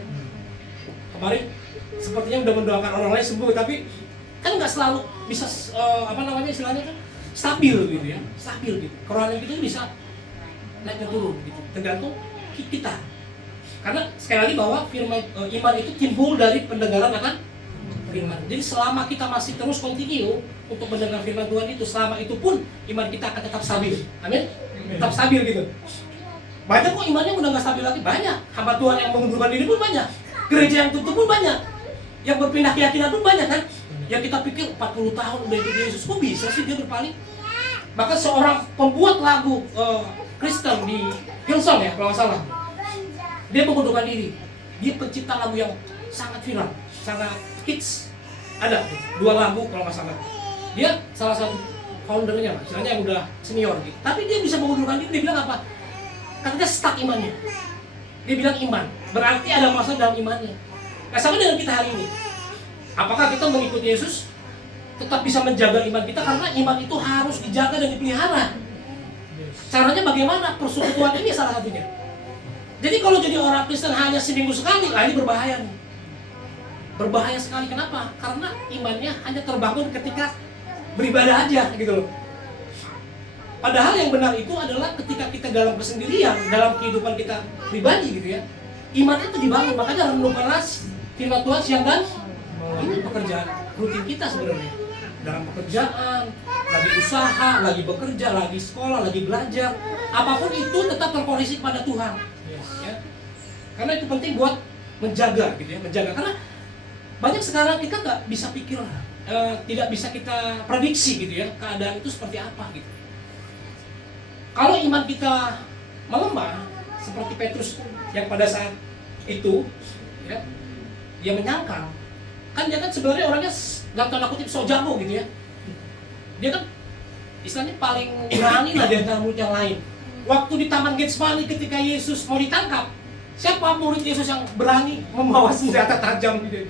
Kemarin sepertinya udah mendoakan orang lain sembuh, tapi kan nggak selalu bisa istilahnya kan stabil gitu ya, stabil gitu. Kerohanian kita bisa naik dan turun gitu, tergantung kita. Karena sekali lagi bahwa firman iman itu timbul dari pendengaran akan firman. Jadi selama kita masih terus continue untuk mendengar firman Tuhan itu, selama itu pun iman kita akan tetap stabil. Amin. Tetap stabil gitu. Banyak kok imannya udah nggak stabil lagi, banyak. Hamba Tuhan yang mengundurkan diri pun banyak. Gereja yang tutup pun banyak. Yang berpindah keyakinan pun banyak kan. Yang kita pikir 40 tahun udah ikut Yesus, kok bisa sih dia berpaling? Bahkan seorang pembuat lagu Kristen di Hillsong ya, kalau nggak salah, dia mengundurkan diri. Dia pencipta lagu yang sangat viral, sangat hits. Ada 2 lagu kalau nggak salah. Dia salah satu foundernya lah, istilahnya yang udah senior gitu. Tapi dia bisa mengundurkan diri. Dia bilang apa? Katanya stuck imannya. Dia bilang iman, berarti ada masalah dalam imannya. Nah sama dengan kita hari ini. Apakah kita mengikuti Yesus tetap bisa menjaga iman kita? Karena iman itu harus dijaga dan dipelihara. Caranya bagaimana? Persekutuan ini salah satunya. Jadi kalau jadi orang Kristen hanya seminggu sekali, ini berbahaya nih. Berbahaya sekali. Kenapa? Karena imannya hanya terbangun ketika beribadah aja gitu loh. Padahal yang benar itu adalah ketika kita dalam kesendirian, dalam kehidupan kita pribadi gitu ya. Iman itu dibangun, makanya renungkanlah firman Tuhan siang dan ini pekerjaan rutin kita sebenarnya. Dalam pekerjaan, lagi usaha, lagi bekerja, lagi sekolah, lagi belajar, apapun itu tetap terkoneksi kepada Tuhan. Ya. Karena itu penting buat menjaga gitu ya, menjaga. Karena banyak sekarang kita nggak bisa pikir, tidak bisa kita prediksi gitu ya, keadaan itu seperti apa gitu. Kalau iman kita melemah, seperti Petrus yang pada saat itu, ya, dia menyangkal, kan dia kan sebenarnya orangnya dalam tanda kutip so jago gitu ya. Dia kan istilahnya paling berani lah di antara murid yang lain. Waktu di Taman Getsemani ketika Yesus mau ditangkap, siapa murid Yesus yang berani membawa senjata tajam gitu?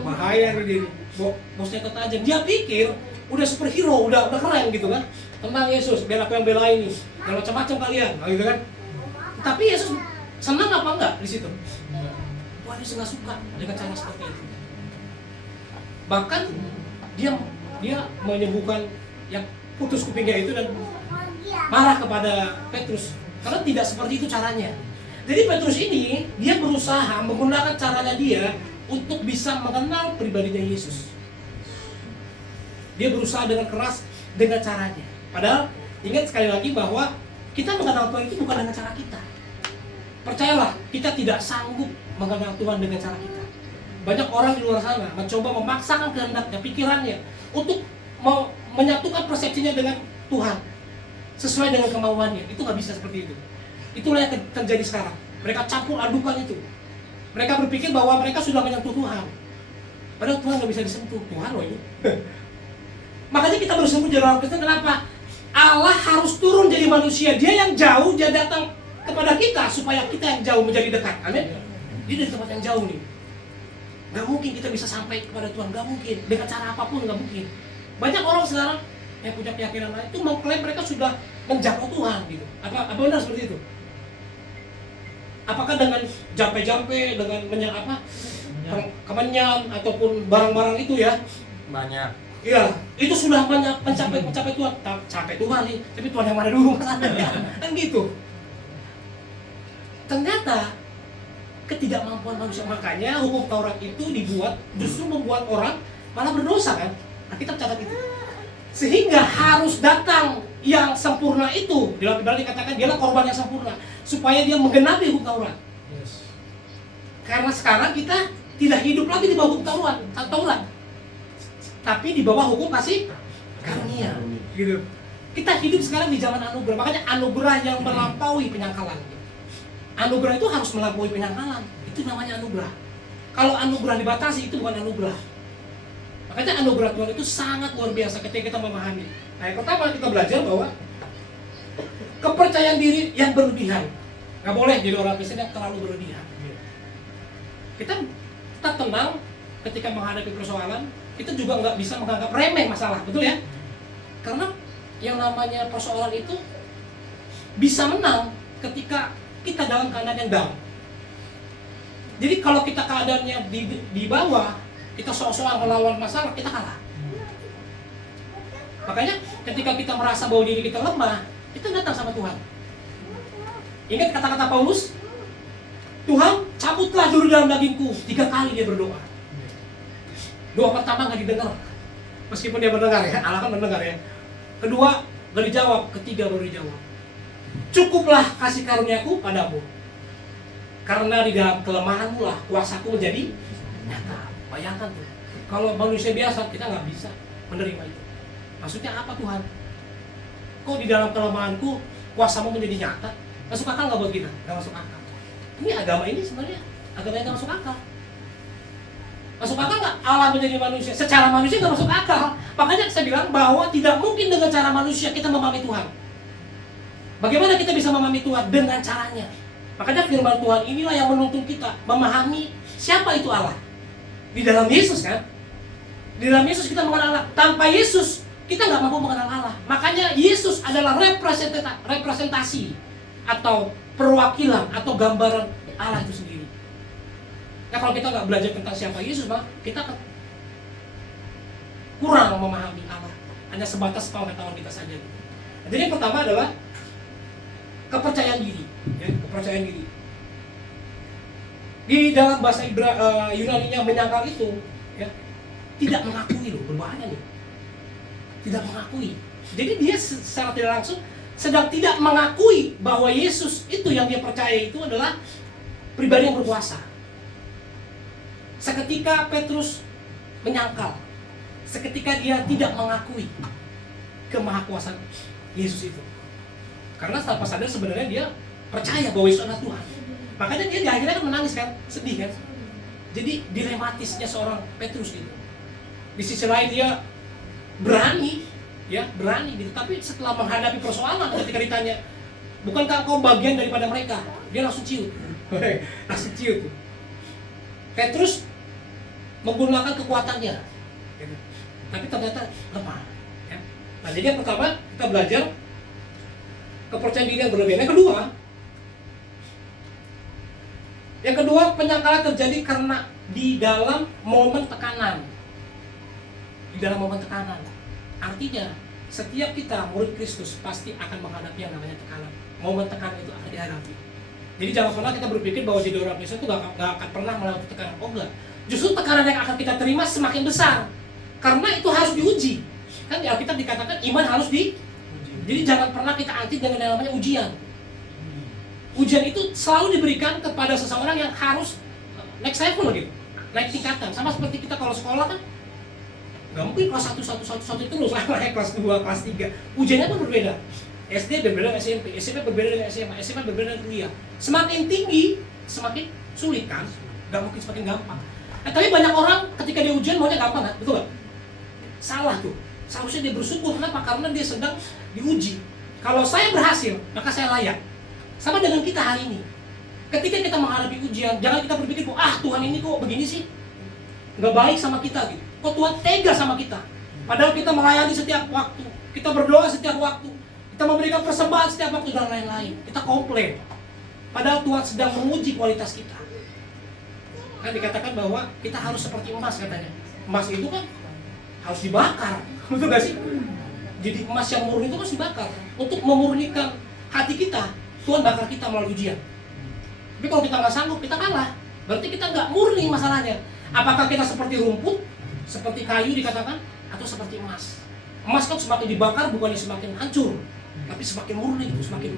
Bahaya nih dia, bawa senjata tajam. Dia pikir udah superhero, udah keren gitu kan. Tenang Yesus, biar aku yang belain nih. Jangan macam-macam kalian, gitu kan. Tapi Yesus senang apa enggak di situ? Wah, Yesus nggak suka dengan cara seperti itu. Bahkan dia menyembuhkan yang putus kupingnya itu dan marah kepada Petrus karena tidak seperti itu caranya. Jadi Petrus ini dia berusaha menggunakan caranya dia untuk bisa mengenal pribadinya Yesus. Dia berusaha dengan keras dengan caranya. Padahal ingat sekali lagi bahwa kita mengenal Tuhan itu bukan dengan cara kita. Percayalah, kita tidak sanggup mengenal Tuhan dengan cara kita. Banyak orang di luar sana mencoba memaksakan kehendaknya, pikirannya untuk menyatukan persepsinya dengan Tuhan sesuai dengan kemauannya. Itu nggak bisa seperti itu. Itulah yang terjadi sekarang. Mereka campur adukan itu. Mereka berpikir bahwa mereka sudah menyentuh Tuhan. Padahal Tuhan nggak bisa disentuh. Tuhan loh ini. Makanya kita bersungguh jadi orang Kristen. Kenapa? Allah harus turun jadi manusia. Dia yang jauh, dia datang kepada kita supaya kita yang jauh menjadi dekat. Amin. Dia dari tempat yang jauh nih. Gak mungkin kita bisa sampai kepada Tuhan, gak mungkin. Dengan cara apapun gak mungkin. Banyak orang sekarang yang punya keyakinan lain itu mengklaim mereka sudah menjangkau Tuhan gitu. Apa benar seperti itu? Apakah dengan jampe-jampe, dengan kemenyan ataupun barang-barang itu ya? Banyak. Iya, itu sudah mencapai Tuhan. Capai Tuhan sih, tapi Tuhan yang mana dulu masalahnya? Kan gitu. Ternyata ketidakmampuan manusia, makanya hukum Taurat itu dibuat justru membuat orang malah berdosa kan? Nah, kita catat itu. Sehingga harus datang yang sempurna itu. Di dalam Bible dikatakan dialah korban yang sempurna supaya dia menggenapi hukum Taurat. Yes. Karena sekarang kita tidak hidup lagi di bawah hukum Taurat. Tapi di bawah hukum kasih karunia. Gitu. Kita hidup sekarang di zaman anugerah. Makanya anugerah yang melampaui penyangkalan. Anugerah itu harus melampaui penyangkalan. Itu namanya anugerah. Kalau anugerah dibatasi itu bukan anugerah. Makanya anugerah Tuhan itu sangat luar biasa ketika kita memahami. Nah, yang pertama kita belajar bahwa kepercayaan diri yang berlebihan. Nggak boleh jadi orang Kristen yang terlalu berlebihan. Kita tetap tenang ketika menghadapi persoalan. Kita juga nggak bisa menganggap remeh masalah, betul ya? Karena yang namanya persoalan itu bisa menang ketika kita dalam keadaan yang down. Jadi kalau kita keadaannya di bawah, kita sok-sokan melawan masalah, kita kalah. Makanya ketika kita merasa bahwa diri kita lemah, kita datang sama Tuhan. Ingat kata-kata Paulus, Tuhan cabutlah duri dalam dagingku. 3 kali dia berdoa. Doa pertama gak didengar, meskipun dia mendengar ya, Allah kan mendengar ya. Kedua gak dijawab, ketiga baru dijawab. Cukuplah kasih karuniaku padamu, karena di dalam kelemahanmu lah kuasaku menjadi nyata. Bayangkan tuh, kalau manusia biasa kita nggak bisa menerima itu. Maksudnya apa Tuhan? Kok di dalam kelemahanku kuasamu menjadi nyata? Masuk akal nggak buat kita? Nggak masuk akal. Ini agama ini sebenarnya agama yang nggak masuk akal. Masuk akal nggak Allah menjadi manusia? Secara manusia nggak masuk akal. Makanya saya bilang bahwa tidak mungkin dengan cara manusia kita memahami Tuhan. Bagaimana kita bisa memahami Tuhan? Dengan caranya. Makanya firman Tuhan inilah yang menuntun kita memahami siapa itu Allah. Di dalam Yesus kan? Di dalam Yesus kita mengenal Allah. Tanpa Yesus kita nggak mampu mengenal Allah. Makanya Yesus adalah representasi atau perwakilan atau gambaran Allah itu sendiri. Nah kalau kita nggak belajar tentang siapa Yesus, mah kita kurang memahami Allah. Hanya sebatas pengetahuan kita saja. Jadi yang pertama adalah kepercayaan diri, ya, kepercayaan diri. Di dalam bahasa Yunani-nya menyangkal itu, ya, tidak mengakui loh, berbahaya nih. Tidak mengakui. Jadi dia secara tidak langsung sedang tidak mengakui bahwa Yesus itu yang dia percaya itu adalah pribadi yang berkuasa. Seketika Petrus menyangkal, seketika dia tidak mengakui kemahakuasaan Yesus itu. Karena tanpa sadar sebenarnya dia percaya bahwa Yesus adalah Tuhan. Makanya dia akhirnya kan menangis kan, sedih kan. Jadi dilematisnya seorang Petrus gitu. Di sisi lain dia berani, ya berani gitu. Tapi setelah menghadapi persoalan ketika ditanya, bukankah engkau bagian daripada mereka? Dia langsung ciut, langsung ciut. Petrus menggunakan kekuatannya, gitu. Tapi ternyata lemah. Ya. Nah jadi yang pertama kita belajar kepercayaan diri yang berlebihan. Yang kedua penyangkalan terjadi karena di dalam momen tekanan. Di dalam momen tekanan. Artinya setiap kita murid Kristus pasti akan menghadapi yang namanya tekanan. Momen tekanan itu akan dihadapi. Jadi jangan pernah kita berpikir bahwa jadi orang Kristen itu gak akan pernah melewati tekanan. Oh enggak. Justru tekanan yang akan kita terima semakin besar. Karena itu harus diuji. Kan di Alkitab dikatakan iman harus diuji. Jadi jangan pernah kita anti dengan yang namanya ujian. Ujian itu selalu diberikan kepada seseorang yang harus next level gitu, naik tingkatan. Sama seperti kita kalau sekolah kan, nggak mungkin kelas 1 terus naik kelas 2, kelas 3. Ujiannya pun berbeda. SD berbeda dengan SMP, SMP berbeda dengan SMA, SMA berbeda dengan kuliah. Semakin tinggi, semakin sulit kan? Nggak mungkin semakin gampang. Tapi banyak orang ketika dia ujian maunya gampang kan? Betul nggak? Salah tuh. Seharusnya dia bersyukur. Kenapa? Karena dia sedang diuji. Kalau saya berhasil, maka saya layak. Sama dengan kita hari ini. Ketika kita menghadapi ujian, jangan kita berpikir, Tuhan ini kok begini sih? Nggak baik sama kita gitu. Kok Tuhan tega sama kita? Padahal kita melayani setiap waktu, kita berdoa setiap waktu, kita memberikan persembahan setiap waktu dan lain-lain. Kita komplain. Padahal Tuhan sedang menguji kualitas kita. Kan dikatakan bahwa kita harus seperti emas katanya. Emas itu kan harus dibakar. Betul gak sih? Jadi emas yang murni itu harus dibakar. Untuk memurnikan hati kita, Tuhan bakar kita melalui ujian. Tapi kalau kita nggak sanggup, kita kalah. Berarti kita nggak murni masalahnya. Apakah kita seperti rumput, seperti kayu dikatakan, atau seperti emas? Emas kan semakin dibakar bukannya semakin hancur, tapi semakin murni itu, semakin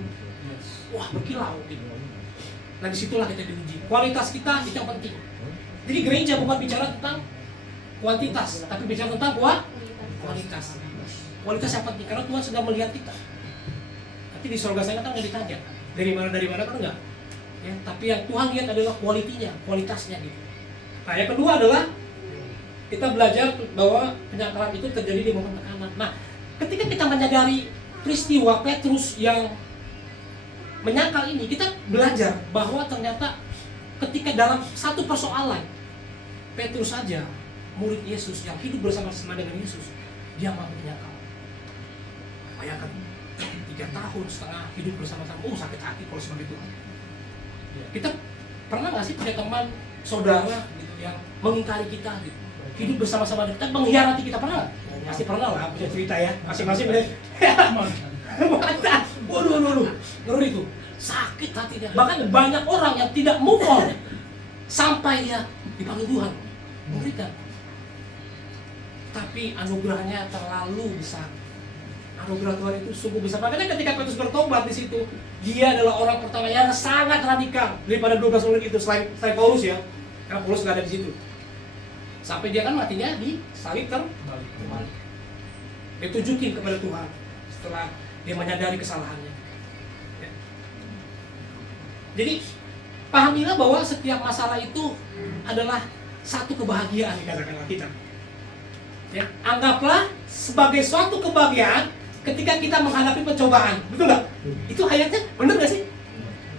berkilau gitu. Nah disitulah kita diuji. Kualitas kita itu yang penting. Jadi gereja bukan bicara tentang kuantitas, tapi bicara tentang kualitas. Kualitas yang penting karena Tuhan sedang melihat kita. Nanti di surga sana kan nggak ditanya dari mana kan enggak. Ya, tapi yang Tuhan lihat adalah kualitasnya gitu. Nah yang kedua adalah kita belajar bahwa penyangkalan itu terjadi di momen tekanan. Nah ketika kita menyadari peristiwa Petrus yang menyangkal ini, kita belajar bahwa ternyata ketika dalam satu persoalan Petrus saja, murid Yesus yang hidup bersama-sama dengan Yesus, dia mampu menyangkal. Bayangkan 3,5 tahun hidup bersama-sama, sakit hati kalau sebagai Tuhan. Kita pernah nggak sih punya teman, saudara gitu yang mengingkari kita gitu, hidup bersama-sama dengan kita, mengkhianati kita, pernah nggak? Pasti pernah lah punya cerita ya, masing-masing deh. Waduh, ngeri itu. Sakit hatinya. Bahkan banyak orang yang tidak move on sampai dia dipanggil Tuhan. Mengerikan. Tapi anugerahnya terlalu besar. Anugerah Tuhan itu sungguh besar. Makanya ketika Petrus bertobat di situ, dia adalah orang pertama yang sangat radikal daripada 12 orang itu selain Paulus ya. Karena Paulus nggak ada di situ. Sampai dia kan matinya di salib terbalik. Dia tunjukin kepada Tuhan setelah dia menyadari kesalahannya. Ya. Jadi pahamilah bahwa setiap masalah itu adalah satu kebahagiaan dikatakan Alkitab. Ya, anggaplah sebagai suatu kebahagiaan ketika kita menghadapi pencobaan, betul nggak? Itu ayatnya benar nggak sih?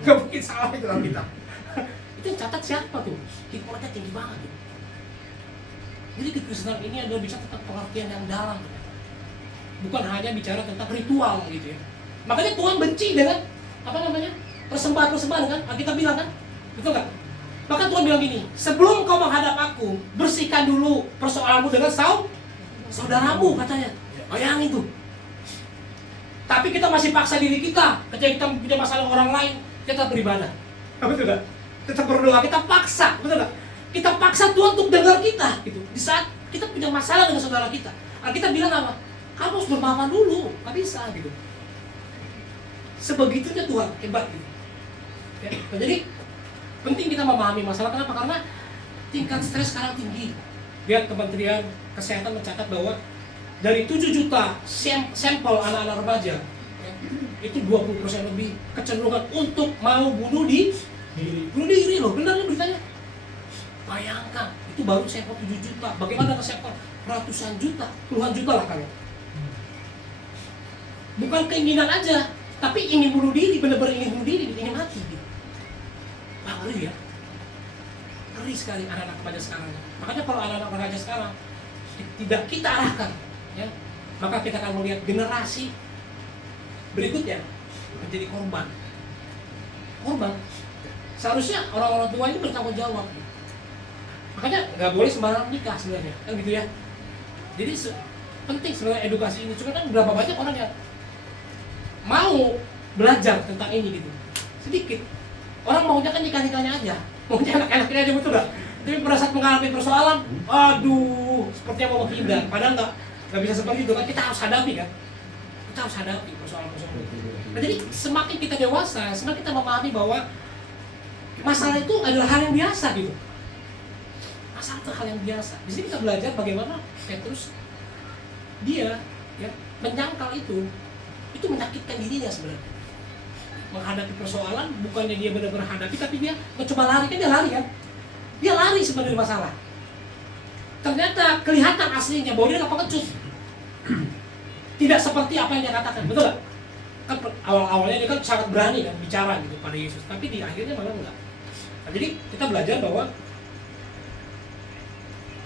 Nggak mungkin salah itu Alkitab. Itu yang catat siapa tuh? Hikmatnya tinggi banget tuh. Jadi kekristenan ini adalah bicara tentang pengertian yang dalam, bukan hanya bicara tentang ritual gitu ya. Makanya Tuhan benci dengan persembahan-persembahan kan? Kita bilang kan, betul nggak? Maka Tuhan bilang gini, sebelum kau menghadap aku, bersihkan dulu persoalanmu dengan saudaramu katanya. Bayangin tuh. Tapi kita masih paksa diri kita ketika kita punya masalah orang lain, kita beribadah. Betul nggak? Kita berdoa, kita paksa, betul nggak? Kita paksa Tuhan untuk dengar kita gitu. Di saat kita punya masalah dengan saudara kita, kita bilang apa? Kamu harus bermaafan dulu, nggak bisa gitu. Sebegitunya Tuhan, hebat gitu. Ya, jadi penting kita memahami masalah. Kenapa? Karena tingkat stres sekarang tinggi. Lihat Kementerian Kesehatan mencatat bahwa dari 7 juta sampel anak-anak remaja, ya, itu 20% lebih kecenderungan untuk mau bunuh diri loh. Benar nih beritanya. Bayangkan, itu baru sampel 7 juta. Bagaimana ke sampel ratusan juta, puluhan juta lah kalian. Bukan keinginan aja, tapi ingin bunuh diri, benar-benar ingin bunuh diri, ingin mati gitu. Wah, ngeri ya. Ngeri sekali anak-anak remaja sekarang. Makanya kalau anak-anak remaja sekarang tidak kita arahkan, ya, maka kita akan melihat generasi berikutnya menjadi korban. Seharusnya orang-orang tua ini bertanggung jawab. Makanya nggak boleh sembarangan nikah sebenarnya, kan gitu ya. Jadi penting sebenarnya edukasi ini. Cuma kan berapa banyak orang yang mau belajar tentang ini gitu. Sedikit. Orang maunya kan nikah-nikahnya aja, maunya enak-enaknya aja, betul nggak? Tapi pada saat menghadapi persoalan, aduh, sepertinya mau menghindar. Padahal nggak bisa seperti itu kan. Kita harus hadapi kan. Kita harus hadapi persoalan-persoalan itu. Nah, jadi semakin kita dewasa, semakin kita memahami bahwa masalah itu adalah hal yang biasa gitu. Masalah itu hal yang biasa. Di sini kita belajar bagaimana Petrus dia ya menyangkal itu menyakitkan dirinya sebenarnya. Menghadapi persoalan bukannya dia benar-benar hadapi, tapi dia mencoba lari. Kan dia lari kan? Dia lari sebenarnya masalah. Ternyata kelihatan aslinya bahwa dia nggak pengecut. Tidak seperti apa yang dia katakan, betul nggak? Kan awal-awalnya dia kan sangat berani kan bicara gitu pada Yesus, tapi di akhirnya malah enggak. Nah, jadi kita belajar bahwa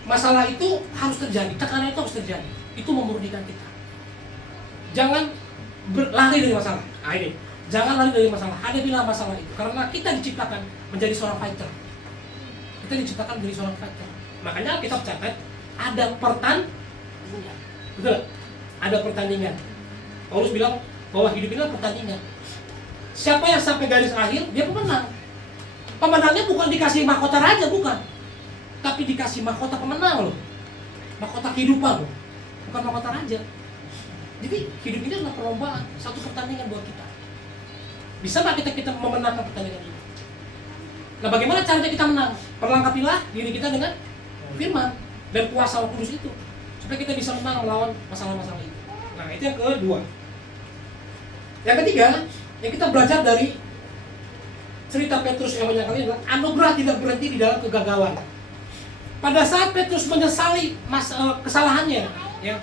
masalah itu harus terjadi, tekanan itu harus terjadi. Itu memurnikan kita. Jangan lari dari masalah. Nah, ini, jangan lari dari masalah. Hadapilah masalah itu. Karena kita diciptakan menjadi seorang fighter. Kita diciptakan menjadi seorang fighter. Makanya kita catat ada pertandingan. Betul? Ada pertandingan. Paulus bilang bahwa hidup ini adalah pertandingan. Siapa yang sampai garis akhir, dia pemenang. Pemenangnya bukan dikasih mahkota raja, bukan. Tapi dikasih mahkota pemenang loh. Mahkota kehidupan loh. Bukan mahkota raja. Jadi hidup ini adalah perlombaan, satu pertandingan buat kita. Bisa nggak kita memenangkan pertandingan ini? Nah, bagaimana caranya kita menang? Perlengkapilah diri kita dengan firman dan kuasa Roh Kudus itu, supaya kita bisa menang melawan masalah-masalah itu. Nah, itu yang kedua. Yang ketiga, yang kita belajar dari cerita Petrus yang menyangkal ini adalah anugerah tidak berhenti di dalam kegagalan. Pada saat Petrus menyesali kesalahannya, ya,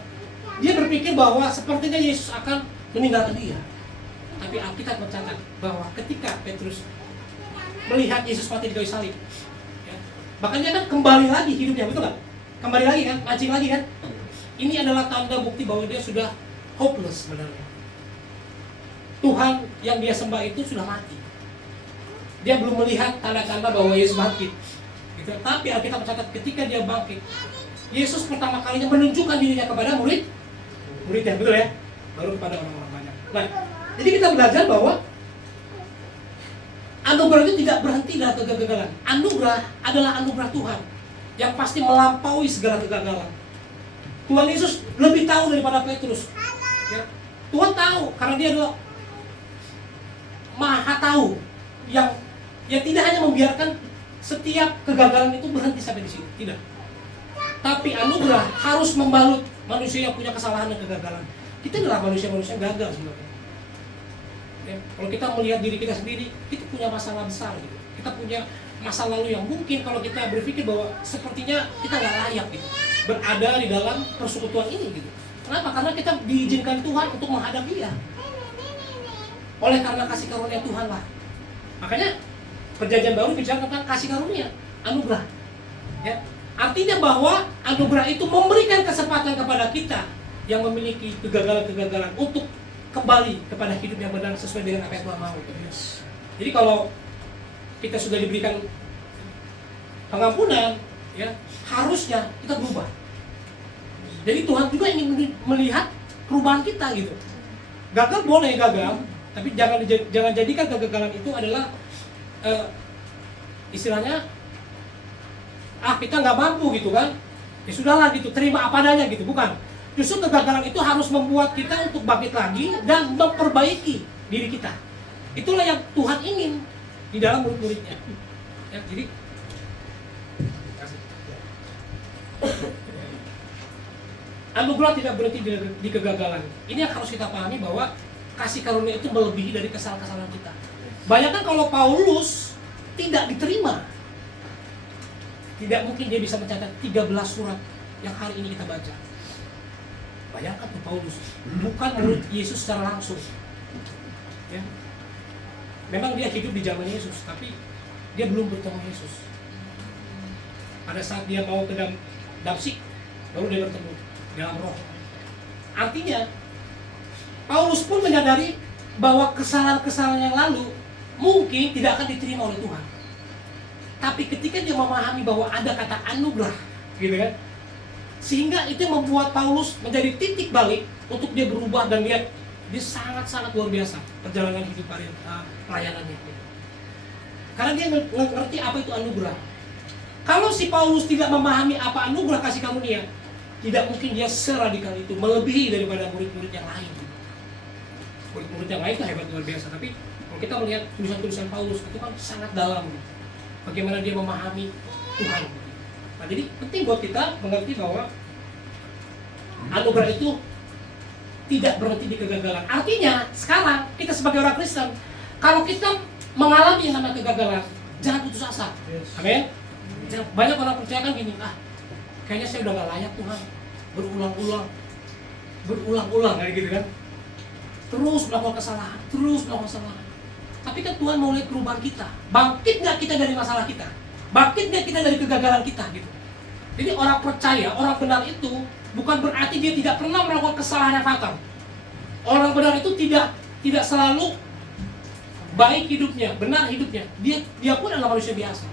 dia berpikir bahwa sepertinya Yesus akan meninggalkan dia. Tapi Alkitab mencatat bahwa ketika Petrus melihat Yesus mati di kayu salib, ya, bahkan dia kan kembali lagi hidupnya, betul nggak? Kembali lagi kan, mancing lagi kan? Ini adalah tanda bukti bahwa dia sudah hopeless sebenarnya. Tuhan yang dia sembah itu sudah mati. Dia belum melihat tanda-tanda bahwa Yesus bangkit. Gitu. Tapi Alkitab mencatat ketika dia bangkit, Yesus pertama kalinya menunjukkan dirinya kepada muridnya, betul ya? Baru kepada orang-orang banyak. Nah, jadi kita belajar bahwa anugerah itu tidak berhenti dalam kegagalan. Anugerah adalah anugerah Tuhan yang pasti melampaui segala kegagalan. Tuhan Yesus lebih tahu daripada Petrus. Ya. Tuhan tahu karena dia adalah Maha tahu yang tidak hanya membiarkan setiap kegagalan itu berhenti sampai di situ, tidak. Tapi anugerah harus membalut manusia yang punya kesalahan dan kegagalan. Kita adalah manusia-manusia gagal sebenarnya. Ya, kalau kita melihat diri kita sendiri, kita punya masalah besar gitu. Kita punya masa lalu yang mungkin kalau kita berpikir bahwa sepertinya kita nggak layak gitu, berada di dalam persekutuan ini gitu. Kenapa? Karena kita diizinkan Tuhan untuk menghadap Dia. Oleh karena kasih karunia Tuhan lah. Makanya Perjanjian Baru bicara tentang kasih karunia, anugerah. Ya. Artinya bahwa anugerah itu memberikan kesempatan kepada kita yang memiliki kegagalan-kegagalan untuk kembali kepada hidup yang benar sesuai dengan apa yang Tuhan mau. Jadi kalau kita sudah diberikan pengampunan, ya harusnya kita berubah. Jadi Tuhan juga ingin melihat perubahan kita gitu. Gagal boleh gagal, tapi jangan jadikan kegagalan itu adalah istilahnya kita nggak mampu gitu kan, ya sudahlah gitu, terima apa adanya gitu, bukan. Justru kegagalan itu harus membuat kita untuk bangkit lagi dan memperbaiki diri kita. Itulah yang Tuhan ingin di dalam murid-muridnya. Ya, jadi anugerah tidak berhenti di kegagalan. Ini yang harus kita pahami bahwa kasih karunia itu melebihi dari kesalahan-kesalahan kita. Bayangkan kalau Paulus tidak diterima, tidak mungkin dia bisa mencatat 13 surat yang hari ini kita baca. Bayangkan tuh Paulus, bukan murid Yesus secara langsung. Ya. Memang dia hidup di zaman Yesus, tapi dia belum bertemu Yesus. Pada saat dia mau ke Damsik, baru dia bertemu dalam roh. Artinya, Paulus pun menyadari bahwa kesalahan-kesalahan yang lalu mungkin tidak akan diterima oleh Tuhan. Tapi ketika dia memahami bahwa ada kata anugerah, gitu kan, sehingga itu membuat Paulus menjadi titik balik untuk dia berubah dan lihat dia sangat-sangat luar biasa perjalanan hidup pelayanannya. Karena dia ngerti apa itu anugerah. Kalau si Paulus tidak memahami apa anugerah kasih karunia, tidak mungkin dia seradikal itu, melebihi daripada murid-murid yang lain. Murid-murid yang lain itu hebat luar biasa, tapi kalau kita melihat tulisan-tulisan Paulus itu kan sangat dalam. Bagaimana dia memahami Tuhan. Nah, jadi penting buat kita mengerti bahwa anugerah itu tidak berhenti di kegagalan. Artinya sekarang kita sebagai orang Kristen, kalau kita mengalami yang namanya kegagalan, jangan putus asa. Amin. Banyak orang percaya kan gini, kayaknya saya udah gak layak Tuhan. Berulang-ulang kayak gitu kan. Terus melakukan kesalahan. Tapi kan Tuhan mau lihat perubahan kita. Bangkit gak kita dari masalah kita? Bangkit gak kita dari kegagalan kita gitu. Jadi orang percaya, orang benar itu bukan berarti dia tidak pernah melakukan kesalahan yang fatal. Orang benar itu tidak selalu baik hidupnya, benar hidupnya. Dia pun adalah manusia biasa.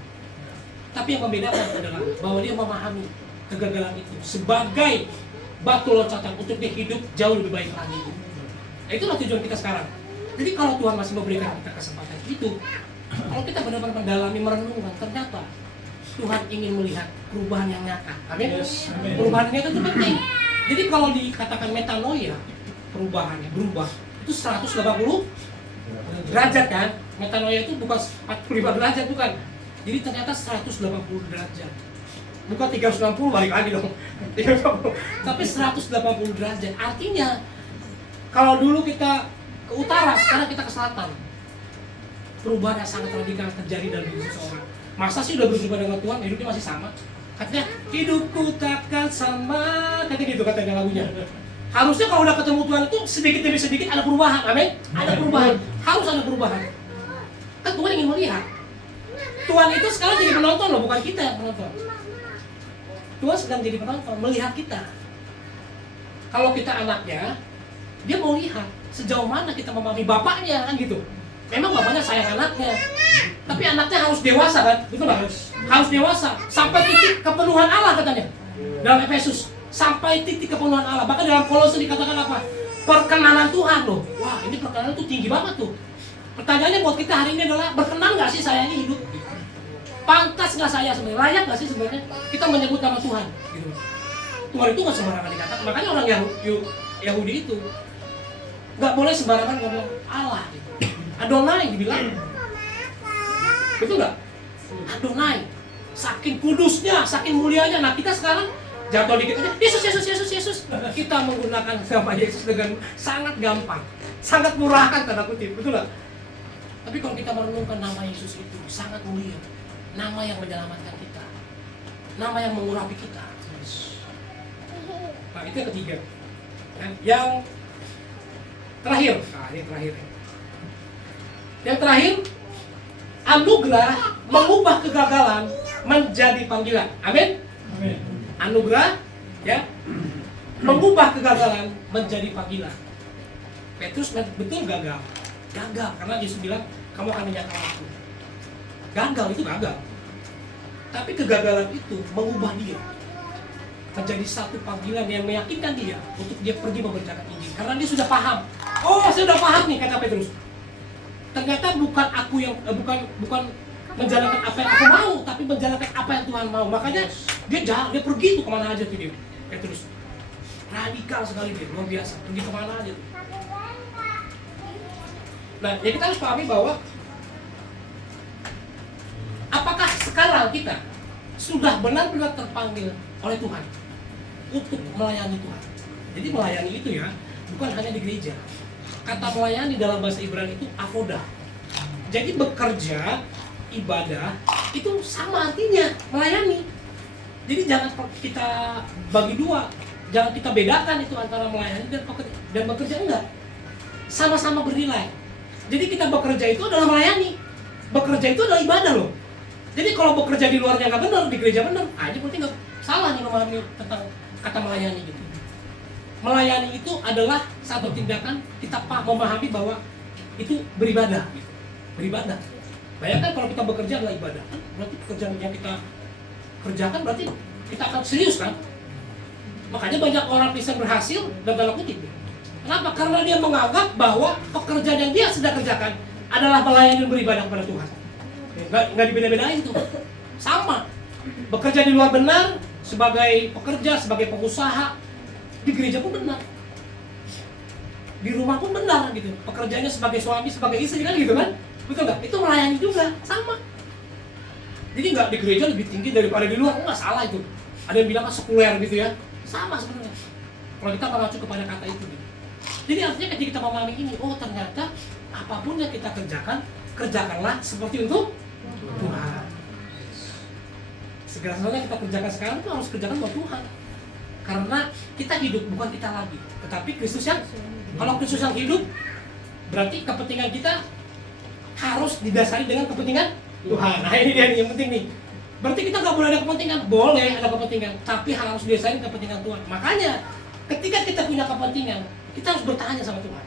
Tapi yang membedakan adalah bahwa dia memahami kegagalan itu sebagai batu loncatan untuk dia hidup jauh lebih baik lagi. Nah, itulah tujuan kita sekarang. Jadi kalau Tuhan masih memberikan kita kesempatan itu, kalau kita benar-benar mendalami, merenungkan, ternyata Tuhan ingin melihat perubahan yang nyata. Amin. Perubahan yang nyata itu penting. Jadi kalau dikatakan metanoia, perubahannya berubah itu 180 derajat kan? Metanoia itu bukan 45 derajat, bukan. Jadi ternyata 180 derajat. Bukan 360, balik lagi dong. 360. Tapi 180 derajat. Artinya kalau dulu kita ke utara, sekarang kita ke selatan. Perubahan yang sangat radikal terjadi dalam hidup seseorang. Masa sih udah berjumpa dengan Tuhan, hidupnya masih sama? Katanya, hidupku takkan sama. Katanya gitu katanya lagunya. Harusnya kalau udah ketemu Tuhan itu sedikit demi sedikit ada perubahan, amin? Ada perubahan, harus ada perubahan. Kan Tuhan ingin melihat. Tuhan itu sekarang jadi penonton loh, bukan kita yang penonton. Tuhan sedang jadi penonton, melihat kita. Kalau kita anaknya, dia mau lihat sejauh mana kita memahami bapaknya kan gitu. Memang bapaknya sayang anaknya, tapi anaknya harus dewasa kan, betul nggak? Harus dewasa sampai titik kepenuhan Allah katanya. Dalam Efesus sampai titik kepenuhan Allah. Bahkan dalam Kolose dikatakan apa? Perkenanan Tuhan loh. Wah, ini perkenanan tuh tinggi banget tuh. Pertanyaannya buat kita hari ini adalah, berkenan nggak sih saya ini hidup? Pantas nggak saya sebenarnya? Layak nggak sih sebenarnya kita menyebut nama Tuhan? Gitu. Tuhan itu nggak sembarangan dikatakan. Makanya orang Yahudi itu nggak boleh sembarangan ngomong Allah. Gitu. Adonai dibilang. Betul nggak? Adonai. Saking kudusnya, saking mulianya. Nah, kita sekarang jatuh dikit aja, Yesus. Kita menggunakan nama Yesus dengan sangat gampang, sangat murahan tanda kutip, betul nggak? Tapi kalau kita merenungkan nama Yesus itu sangat mulia, nama yang menyelamatkan kita, nama yang mengurapi kita. Nah, itu yang ketiga. Yang terakhir, ini terakhir. Yang terakhir, anugerah mengubah kegagalan menjadi panggilan. Amin. Anugerah ya mengubah kegagalan menjadi panggilan. Petrus betul gagal karena Yesus bilang kamu akan menyangkal aku. Gagal itu gagal. Tapi kegagalan itu mengubah dia menjadi satu panggilan yang meyakinkan dia untuk dia pergi memberitakan Injil. Karena dia sudah paham. Oh, saya sudah paham nih, kata Petrus. Ternyata bukan aku yang bukan menjalankan apa yang aku mau, tapi menjalankan apa yang Tuhan mau. Makanya dia pergi tuh kemana aja tuh dia. Petrus radikal sekali dia, luar biasa. Pergi kemana aja tuh. Nah, ya kita harus pahami bahwa apakah sekarang kita sudah benar-benar terpanggil oleh Tuhan untuk melayani Tuhan. Jadi melayani itu ya bukan hanya di gereja. Kata melayani dalam bahasa Ibrani itu avoda. Jadi bekerja, ibadah itu sama artinya melayani. Jadi jangan kita bagi dua, jangan kita bedakan itu antara melayani dan bekerja, enggak. Sama-sama bernilai. Jadi kita bekerja itu adalah melayani. Bekerja itu adalah ibadah loh. Jadi kalau bekerja di luarnya nggak benar, di gereja benar, aja berarti nggak salah nih memahami tentang kata melayani gitu. Melayani itu adalah satu tindakan kita memahami bahwa itu beribadah, gitu. Beribadah. Bayangkan kalau kita bekerja adalah ibadah, berarti pekerjaan yang kita kerjakan berarti kita akan serius kan? Makanya banyak orang Kristen berhasil dan dalam kutip. Kenapa? Karena dia menganggap bahwa pekerjaan yang dia sedang kerjakan adalah melayani dan beribadah kepada Tuhan. Nggak dibeda-bedain tuh. Sama. Bekerja di luar benar, sebagai pekerja, sebagai pengusaha, di gereja pun benar. Di rumah pun benar gitu. Pekerjaannya sebagai suami, sebagai istri kan gitu kan? Betul nggak? Itu melayani juga, sama. Jadi nggak di gereja lebih tinggi daripada di luar, nggak salah itu. Ada yang bilang sekuler gitu ya. Sama sebenarnya. Kalau kita mengacu kepada kata itu gitu. Jadi artinya ketika kita memahami ini, oh ternyata apapun yang kita kerjakan, kerjakanlah seperti untuk Tuhan. Segala sesuatu yang kita kerjakan sekarang itu harus kerjakan buat Tuhan. Karena kita hidup, bukan kita lagi, tetapi Kristus yang, kalau Kristus yang hidup, berarti kepentingan kita harus didasari dengan kepentingan Tuhan. Nah ini dia nih, yang penting nih. Berarti kita nggak boleh ada kepentingan, boleh ada kepentingan, tapi harus didasari kepentingan Tuhan. Makanya ketika kita punya kepentingan, kita harus bertanya sama Tuhan.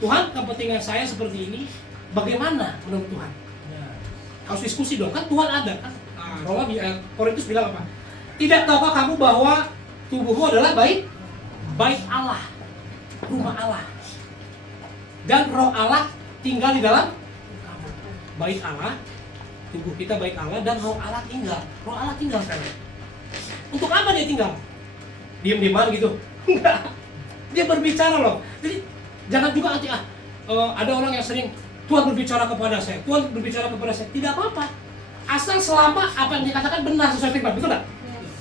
Tuhan, kepentingan saya seperti ini, bagaimana menurut Tuhan? Harus diskusi dong, kan Tuhan ada kan? Korintus bilang apa? Tidak tahukah kamu bahwa tubuhmu adalah bait Allah, rumah Allah, dan roh Allah tinggal di dalam bait Allah. Tubuh kita bait Allah dan roh Allah tinggal. Roh Allah tinggal sekarang. Untuk apa dia tinggal? Diam-diaman gitu? Enggak. Dia berbicara loh. Jadi jangan juga nanti ada orang yang sering Tuhan berbicara kepada saya, Tuhan berbicara kepada saya. Tidak apa-apa. Asal selama apa yang dikatakan benar sesuai firman, betul nggak?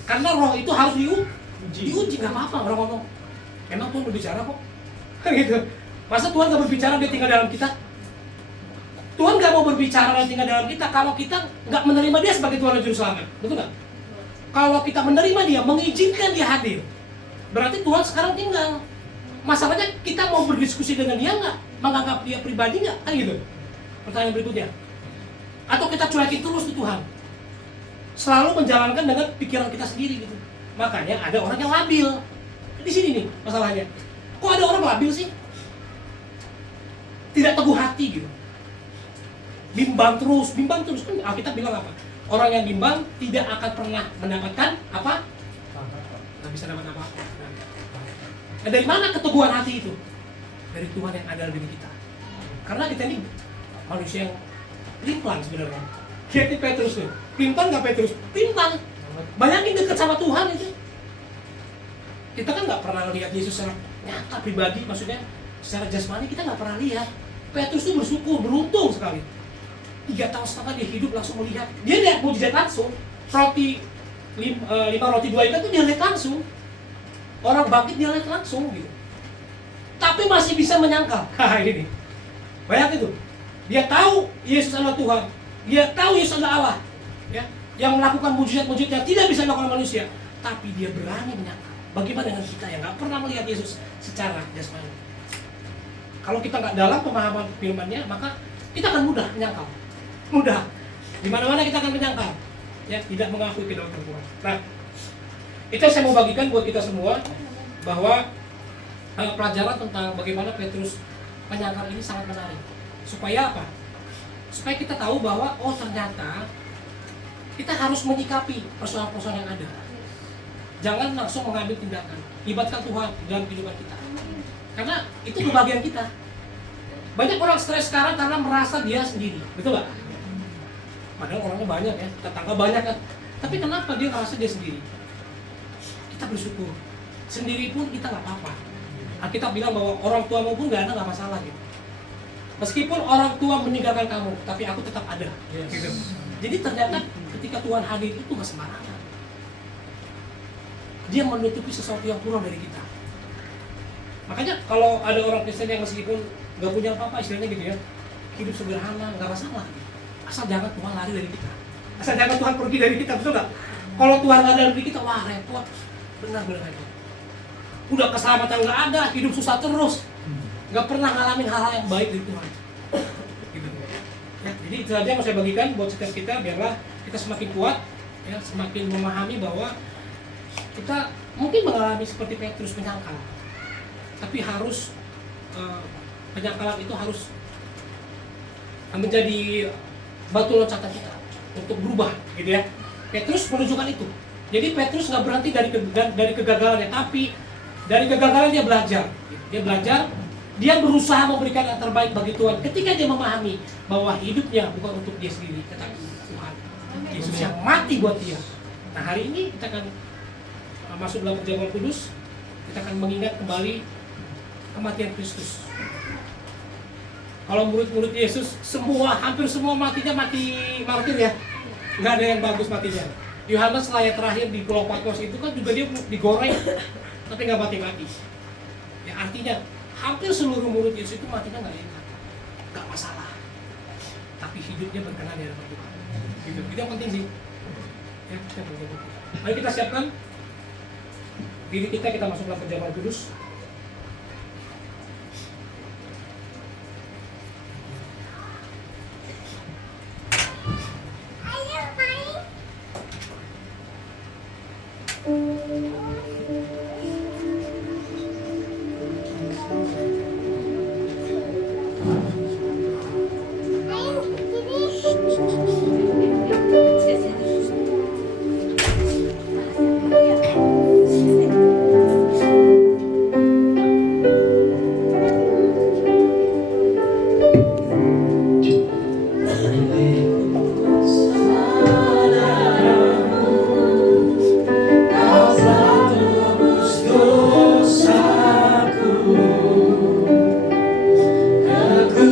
Karena roh itu harus diuji, nggak apa-apa orang ngomong. Emang Tuhan berbicara kok? Kan gitu. Masa Tuhan nggak berbicara dia tinggal dalam kita? Tuhan nggak mau berbicara dan tinggal dalam kita kalau kita nggak menerima dia sebagai Tuhan dan Juru Selamat, betul nggak? Kalau kita menerima dia, mengizinkan dia hadir, berarti Tuhan sekarang tinggal. Masalahnya kita mau berdiskusi dengan dia nggak? Menganggap dia pribadi nggak? Kan gitu. Pertanyaan berikutnya. Atau kita cuekin terus ke Tuhan? Selalu menjalankan dengan pikiran kita sendiri gitu. Makanya ada orang yang labil. Di sini nih masalahnya. Kok ada orang labil sih? Tidak teguh hati gitu. Bimbang terus. Kan Alkitab bilang apa? Orang yang bimbang tidak akan pernah mendapatkan apa? nggak bisa dapat apa-apa. Nah, dari mana keteguhan hati itu? Dari Tuhan yang ada dalam diri kita. Karena kita ini manusia yang pelin-pelan sebenarnya. Lihat nih Petrus nih, pintar nggak Petrus? Pintar. Bayangin dekat sama Tuhan itu. Kita kan nggak pernah lihat Yesus secara nyata pribadi, maksudnya secara jasmani kita nggak pernah lihat. Petrus itu bersyukur, beruntung sekali. 3 tahun setengah dia hidup langsung melihat. Dia lihat mujizat langsung. Roti 5 roti 2 ikan itu dia lihat langsung. Orang bangkit dia lihat langsung gitu. Tapi masih bisa menyangkal. Ini nih. Bayangin tuh. Dia tahu Yesus adalah Tuhan. Dia tahu Yesus adalah Allah. Ya, yang melakukan mujizat-mujizat yang tidak bisa dilakukan manusia. Tapi dia berani menyangkal. Bagaimana dengan kita yang nggak pernah melihat Yesus secara jasmani? Kalau kita nggak dalam pemahaman firman-Nya, maka kita akan mudah menyangkal. Mudah. Di mana-mana kita akan menyangkal. Ya, tidak mengakui kedaulatan Tuhan. Nah, itu saya mau bagikan buat kita semua bahwa pelajaran tentang bagaimana Petrus menyangkal ini sangat menarik. Supaya apa? Supaya kita tahu bahwa oh ternyata kita harus menyikapi persoalan-persoalan yang ada. Jangan langsung mengambil tindakan. Libatkan Tuhan dalam kehidupan kita. Karena itu kebahagiaan kita. Banyak orang stres sekarang karena merasa dia sendiri. Betul nggak? Padahal orangnya banyak ya, tetangga banyak kan. Tapi kenapa dia merasa dia sendiri? Kita bersyukur. Sendiri pun kita nggak apa-apa. Kita bilang bahwa orang tuamu pun nggak masalah gitu. Meskipun orang tua meninggalkan kamu, tapi aku tetap ada. Gitu. Jadi ternyata ketika Tuhan hadir itu nggak sembarangan. Dia menutupi sesuatu yang kurang dari kita. Makanya kalau ada orang Kristen yang meskipun nggak punya apa-apa, istilahnya gitu ya, hidup sederhana, nggak masalah. Asal jangan Tuhan lari dari kita. Asal jangan Tuhan pergi dari kita, betul nggak? Kalau Tuhan nggak ada dari kita, wah repot. Benar-benar repot. Udah keselamatan nggak ada, hidup susah terus. Nggak pernah ngalamin hal-hal yang baik dari Tuhan. Gitu. Ya, jadi itu saja yang mau saya bagikan buat setiap kita, biarlah kita semakin kuat, ya, semakin memahami bahwa kita mungkin mengalami seperti Petrus menyangkal. Tapi harus penyangkalan itu harus menjadi batu loncatan kita untuk berubah, gitu ya. Petrus menunjukkan itu. Jadi Petrus nggak berhenti dari kegagalannya, tapi dari kegagalan dia belajar. Dia belajar, dia berusaha memberikan yang terbaik bagi Tuhan. Ketika dia memahami bahwa hidupnya bukan untuk dia sendiri, tetapi Tuhan. Yesus yang mati buat dia. Nah hari ini kita akan masuk dalam perjamuan kudus. Kita akan mengingat kembali kematian Kristus. Kalau murid-murid Yesus hampir semua matinya mati martir ya, nggak ada yang bagus matinya. Yohanes layar terakhir di Pulau Patmos itu kan juga dia digoreng, tapi nggak mati-mati. Ya artinya hampir seluruh murid Yesus itu matinya nggak enak, nggak masalah, tapi hidupnya berkenan di hadapan Tuhan. Gitu. Itu yang penting sih. Ya, mari kita siapkan diri kita masuk dalam perjamuan kudus. Aku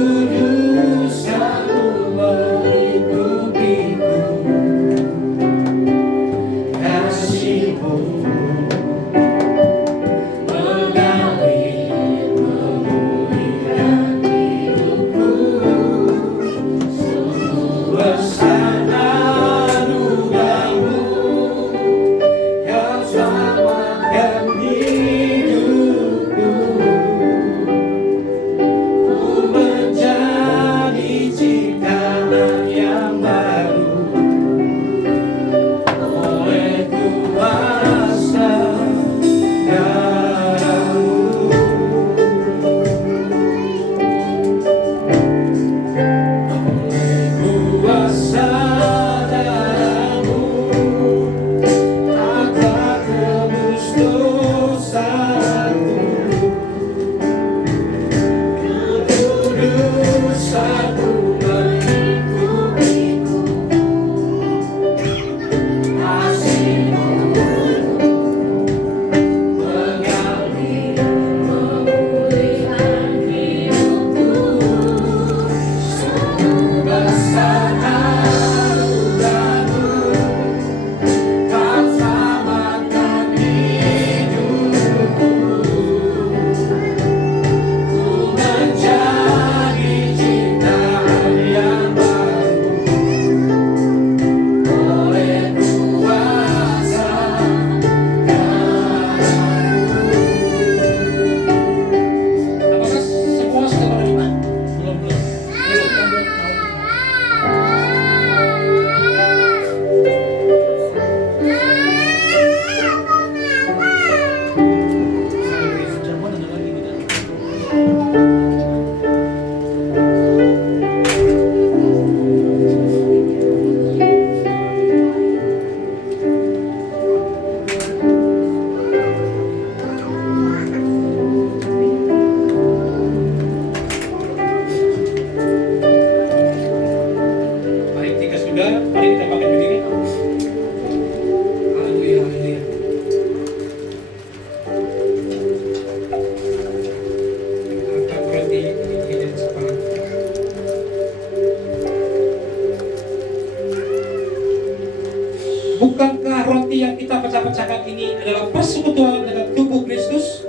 kita pecahkan ini adalah persekutuan dengan tubuh Kristus.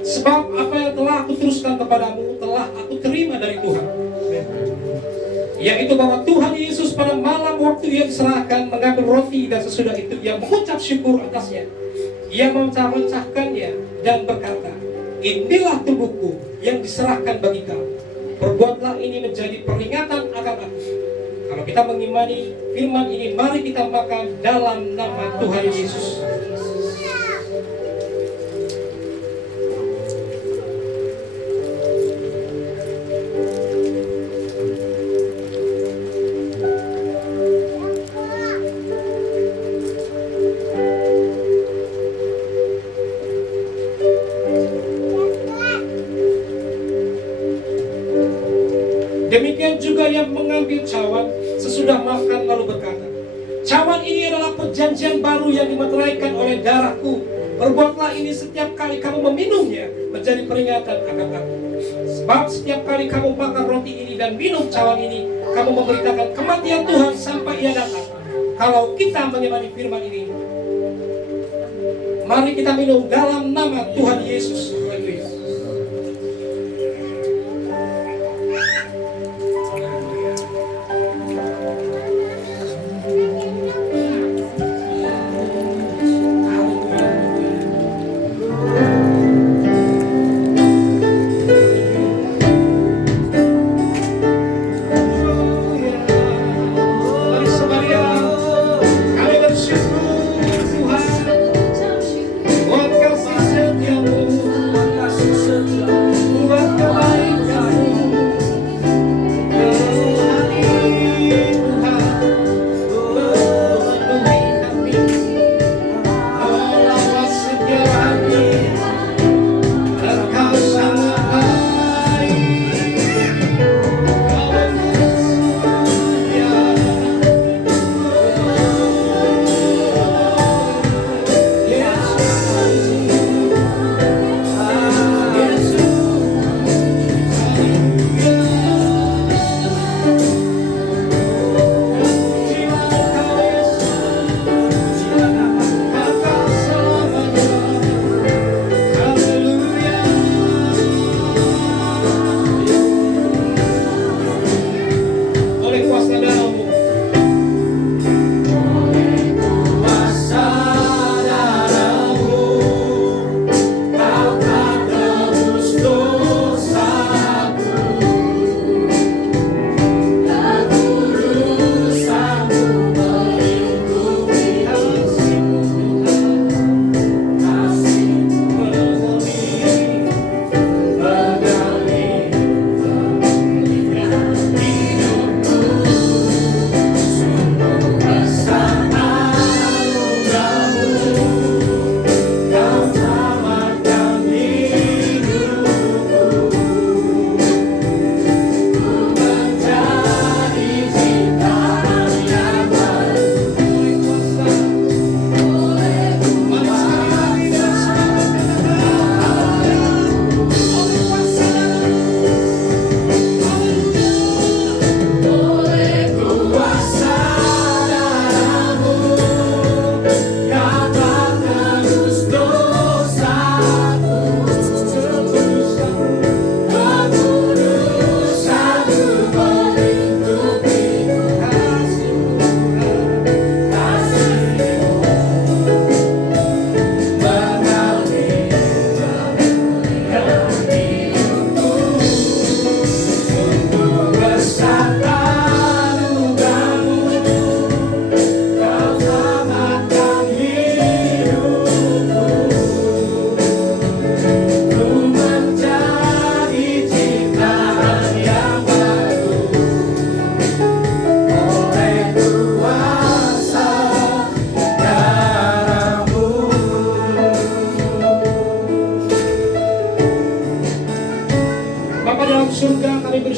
Sebab apa yang telah aku teruskan kepadamu telah aku terima dari Tuhan, yaitu bahwa Tuhan Yesus pada malam waktu ia diserahkan mengambil roti, dan sesudah itu ia mengucap syukur atasnya. Ia memecah-mecahkannya dan berkata, inilah tubuhku yang diserahkan bagi kamu. Perbuatlah ini menjadi peringatan akan aku. Kalau kita mengimani firman ini, mari kita makan dalam nama Tuhan Yesus. Demikian juga yang mengambil cawan sesudah makan lalu berkata, cawan ini adalah perjanjian baru yang dimeteraikan oleh darahku. Perbuatlah ini setiap kali kamu meminumnya menjadi peringatan akan aku. Sebab setiap kali kamu makan roti ini dan minum cawan ini, kamu memberitakan kematian Tuhan sampai ia datang. Kalau kita mengimani firman ini, mari kita minum dalam nama Tuhan Yesus. Haleluya.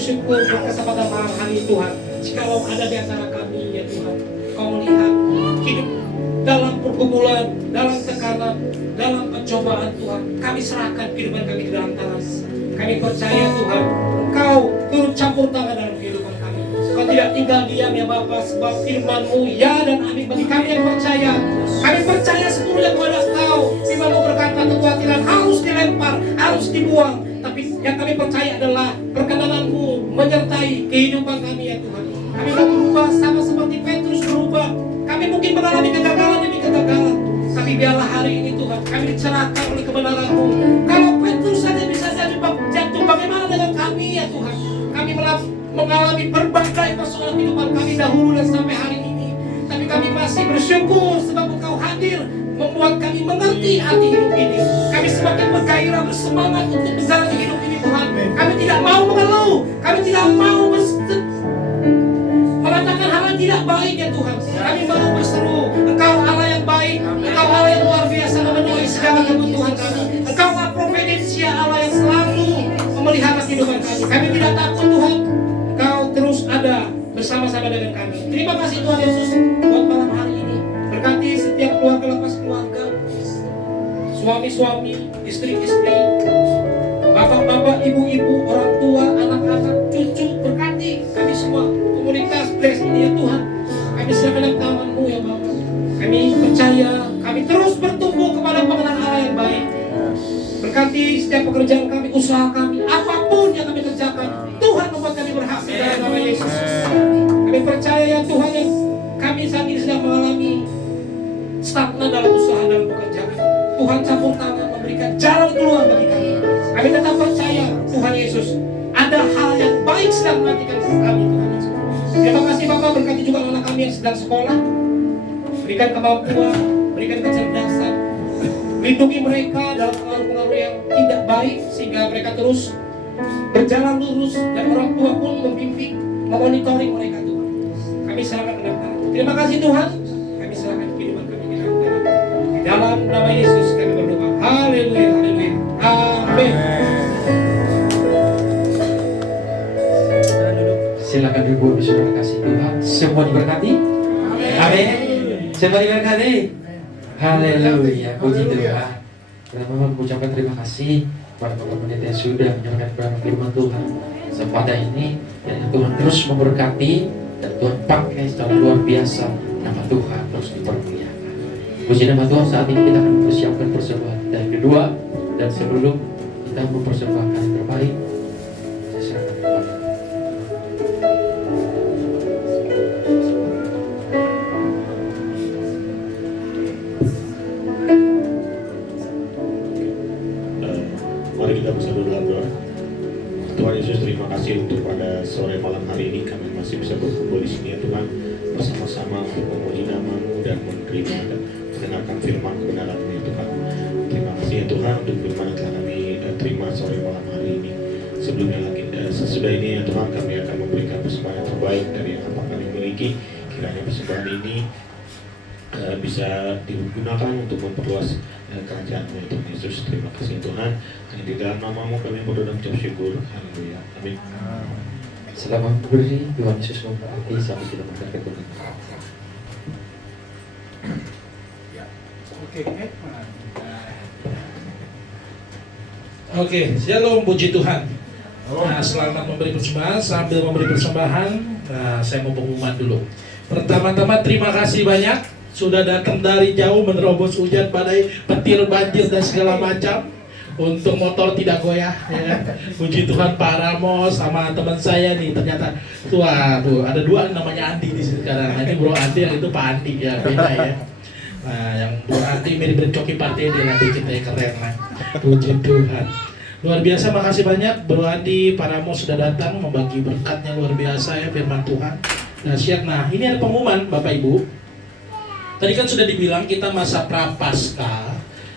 bersyukur berkesempatan malam hari Tuhan. Jikalau ada di antara kami ya Tuhan, Kau melihat hidup dalam pergumulan, dalam tekanan, dalam pencobaan Tuhan, kami serahkan kehidupan kami ke dalam tangan. Kami percaya Tuhan, Engkau turut campur tangan dalam kehidupan kami. Kau tidak tinggal diam ya Bapa, sebab firman-Mu ya dan amin bagi kami yang percaya. Kami percaya sepenuhnya kepada Engkau. Firman-Mu berkata kekhawatiran harus dilempar, harus dibuang. Tapi yang kami percaya adalah perkenanan-Mu menyertai kehidupan kami ya Tuhan. Kami tak berubah sama seperti Petrus berubah. Kami mungkin mengalami kegagalan demi kegagalan. Tapi biarlah hari ini Tuhan kami dicerahkan oleh kebenaran-Mu. Kalau Petrus saja bisa jatuh, bagaimana dengan kami ya Tuhan? Kami mengalami berbagai persoalan kehidupan kami dahulu dan sampai hari ini. Tapi kami masih bersyukur sebab Engkau hadir membuat kami mengerti arti hidup ini. Kami semakin bergairah bersemangat untuk menjalani hidup ini Tuhan. Kami tidak mau mengeluh, kami tidak mau mengatakan hal yang tidak baik ya Tuhan. Kami mau berseru, Engkau Allah yang baik, Engkau Allah yang luar biasa memenuhi segala kebutuhan kami. Engkau Allah providensia, Allah yang selalu memelihara kehidupan kami. Kami tidak takut Tuhan, Engkau terus ada bersama-sama dengan kami. Terima kasih Tuhan Yesus buat malam hari ini. Berkati setiap keluarga, lepas keluarga, suami-suami, istri-istri, bapak-bapak, ibu-ibu, orang tua, anak-anak, cucu. Berkati kami semua, komunitas bless ini ya Tuhan. Kami serahkan dalam tangan-Mu ya Bapa. Kami percaya, kami terus bertumbuh kepada pengenalan Allah yang baik. Berkati setiap pekerjaan kami, usaha kami, apapun yang kami kerjakan, Tuhan membuat kami berhasil dalam nama Yesus. Kami percaya ya Tuhan yang kami saat ini sedang mengalami stagnan dalam usaha, dalam pekerjaan. Tuhan campur tangan memberikan jalan keluar bagi kami. Kami tetap percaya Tuhan Yesus ada hal yang baik sedang menantikan kami Tuhan Yesus. Terima kasih Bapak, berkati juga anak kami yang sedang sekolah. Berikan kemampuan, berikan kecerdasan. Lindungi mereka dalam pengaruh-pengaruh yang tidak baik sehingga mereka terus berjalan lurus dan orang tua pun membimbing, memonitoring mereka Tuhan. Kami serahkan ke dalam tangan. Terima kasih Tuhan. Kami serahkan kehidupan kami ke dalam tangan. Di dalam nama Yesus kami berdoa. Haleluya, haleluya. Amin. Silakan Ibu saudara kasih Tuhan. Semua diberkati. Amin. Semua diberkati. Haleluya, puji Tuhan. Kita memang mengucapkan terima kasih kepada Bapak Pendeta yang sudah menyampaikan kebenaran firman Tuhan sepada ini, dan Tuhan terus memberkati dan Tuhan pakai secara luar biasa. Nama Tuhan terus dipermuliakan. Puji nama Tuhan. Saat ini kita akan mempersiapkan persembahan yang kedua, dan sebelum kita mempersembahkan yang terbaik, saya serahkan kepada Mari kita bersama dalam doa. Tuhan Yesus, terima kasih untuk pada sore malam hari ini kami masih bisa berkumpul di sini ya Tuhan, bersama-sama untuk memuji nama-Mu dan menerima dan mendengarkan firman kebenaran-Mu ya Tuhan. Terima kasih ya Tuhan untuk firman yang telah kami terima sore malam hari ini. Sebelumnya lagi, sesudah ini ya Tuhan, kami akan memberikan persembahan yang terbaik dari apa kami miliki. Kiranya persembahan ini bisa digunakan untuk memperluas kerajaan-Mu ya Tuhan Yesus. Terima kasih Tuhan. Hanya di dalam nama-Mu kami berdoa dan mengucap syukur. Haleluya. Amin. selamat berdiri. Tuhan Yesus memberkati sampai kita berkata Tuhan. Oke, shalom, puji Tuhan. Nah, selamat memberi persembahan. Sambil memberi persembahan, saya mau pengumuman dulu. Pertama-tama terima kasih banyak sudah datang dari jauh menerobos hujan, badai, petir, banjir dan segala macam. Untuk motor tidak goyah, ya. Puji Tuhan, Pak Ramos sama teman saya nih, ternyata tuh ada dua namanya Andi di sini sekarang. Nah, ini Bro Andi, yang itu Pak Andi ya, beda ya. Nah, yang Bro Andi mirip Coki Partai, dia nanti kita keren lah. Puji Tuhan. Luar biasa, makasih banyak Bro Andi, Pak Ramos sudah datang membagi berkatnya luar biasa ya, firman Tuhan. Dahsyat. Nah, ini ada pengumuman Bapak Ibu. Tadi kan sudah dibilang kita masa Prapaskah.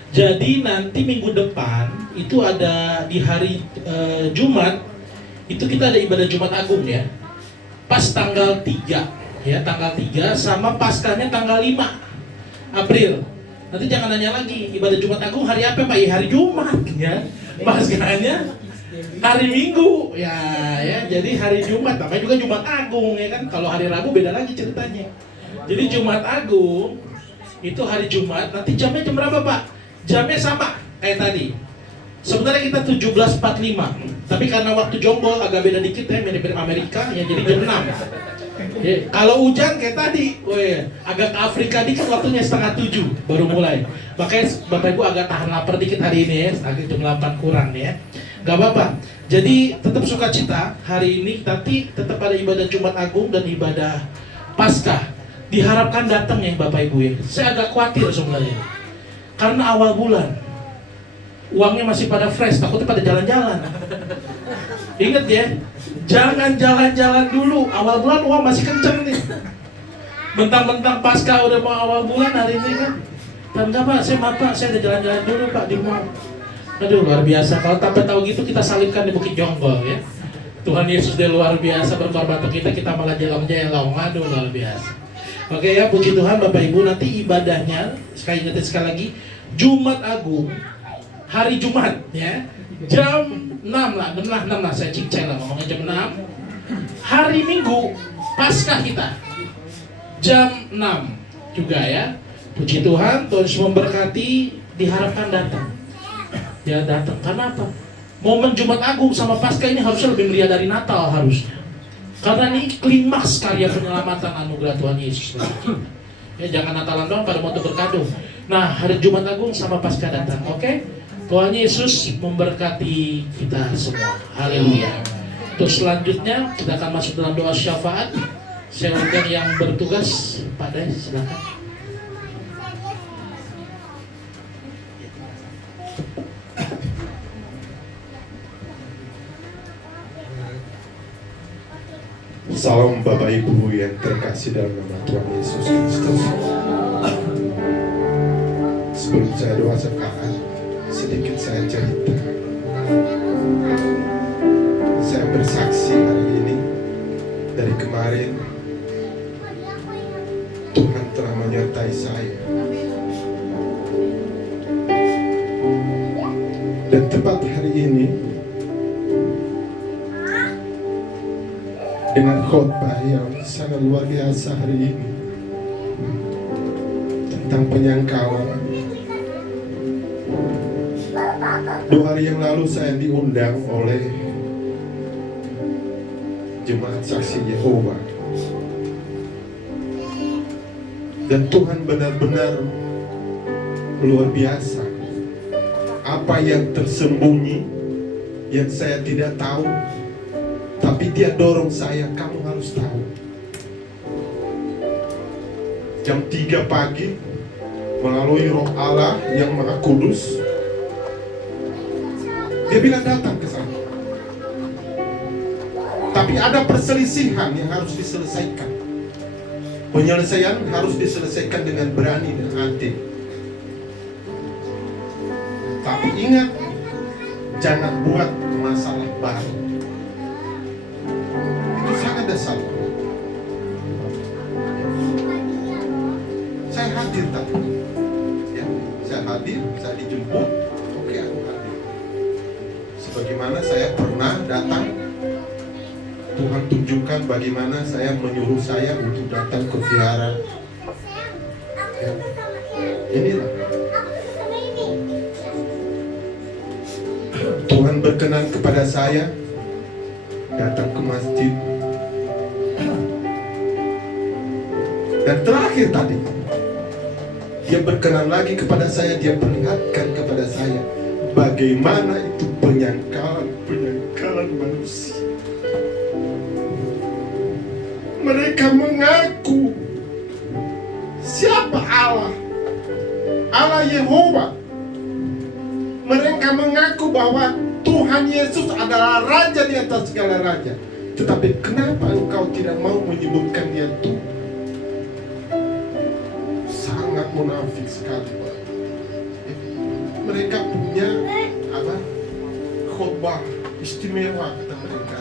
Jadi nanti minggu depan itu ada di hari Jumat, itu kita ada ibadah Jumat Agung ya. Pas tanggal 3 ya, tanggal 3 sama Paskahnya tanggal 5 April. Nanti jangan nanya lagi ibadah Jumat Agung hari apa Pak? Ya hari Jumat ya. Paskahnya hari Minggu ya, jadi hari Jumat, namanya juga Jumat Agung ya kan. Kalau hari Rabu beda lagi ceritanya. Jadi Jumat Agung itu hari Jumat, nanti jamnya jam berapa Pak? Jamnya sama kayak tadi. Sebenarnya kita 17.45, tapi karena waktu Jonggol agak beda dikit ya, mirip-mirip Amerika ya, jadi jam 6. Ya, kalau hujan kayak tadi, agak ke Afrika dikit waktunya 6:30 baru mulai. Makanya Bapak Ibu agak tahan lapar dikit hari ini ya, agak jam 8 kurang ya. Gak apa-apa. Jadi tetap sukacita hari ini, tapi tetap ada ibadah Jumat Agung dan ibadah Paskah. Diharapkan datang ya Bapak Ibu ya. Saya agak khawatir sebenarnya. Karena awal bulan, uangnya masih pada fresh, takutnya pada jalan-jalan. Ingat ya, jangan jalan-jalan dulu. Awal bulan uang masih kenceng nih. Mentang-mentang Paskah udah mau awal bulan hari ini kan. Dan enggak Pak, saya maaf Pak, saya udah jalan-jalan dulu Pak di mall. Aduh luar biasa, kalau tanpa tahu gitu kita salibkan di Bukit Jonggol ya. Tuhan Yesus dia luar biasa berkorban untuk kita malah jelong-jelong. Aduh luar biasa. Oke ya, puji Tuhan Bapak Ibu, nanti ibadahnya, sekali lagi, Jumat Agung, hari Jumat ya, jam 6 lah, saya cincang lah ngomongnya jam 6. Hari Minggu Paskah kita jam 6 juga ya. Puji Tuhan, Tuhan Yesus memberkati, diharapkan datang. Ya datang, karena apa? Momen Jumat Agung sama Paskah ini harusnya lebih meriah dari Natal harusnya. Karena ini klimaks karya penyelamatan anugerah Tuhan Yesus. Ya jangan Natalan doang pada waktu berkado. Nah, hari Jumat Agung sama Paskah datang, oke? Tuhan Yesus memberkati kita semua. Haleluya. Untuk selanjutnya kita akan masuk dalam doa syafaat. Saya undang yang bertugas, Pak Des, silakan. Salam Bapak Ibu yang terkasih dalam nama Tuhan Yesus Kristus. Sebelum saya doa sekarang, sedikit saya cerita. Saya bersaksi hari ini, dari kemarin Tuhan telah menyertai saya. Dan tepat hari ini, dengan khotbah yang sangat luar biasa hari ini tentang penyangkalan. 2 hari yang lalu saya diundang oleh Jemaat Saksi Yehova, dan Tuhan benar-benar luar biasa. Apa yang tersembunyi, yang saya tidak tahu, tapi dia dorong saya, kamu harus tahu. Jam 3 pagi, melalui Roh Allah yang Maha Kudus, dia bilang datang ke sana. Tapi ada perselisihan yang harus diselesaikan. Penyelesaian harus diselesaikan dengan berani dan adil. Tapi ingat, jangan buat masalah baru. Dasar. Saya hadir tadi. Ya, saya hadir, saya dijemput. Oke, aku hadir. Sebagaimana saya pernah datang, Tuhan tunjukkan bagaimana saya menyuruh saya untuk datang ke vihara. Ya. Inilah. Tuhan berkenan kepada saya datang ke masjid. Dan terakhir tadi, dia berkenan lagi kepada saya, dia perlihatkan kepada saya bagaimana itu penyangkalan manusia. Mereka mengaku siapa Allah? Allah Yehova. Mereka mengaku bahwa Tuhan Yesus adalah Raja di atas segala raja. Tetapi kenapa engkau tidak mau menyebutkan dia Tuhan? Sangat munafik sekali. Mereka punya khotbah istimewa, kata mereka.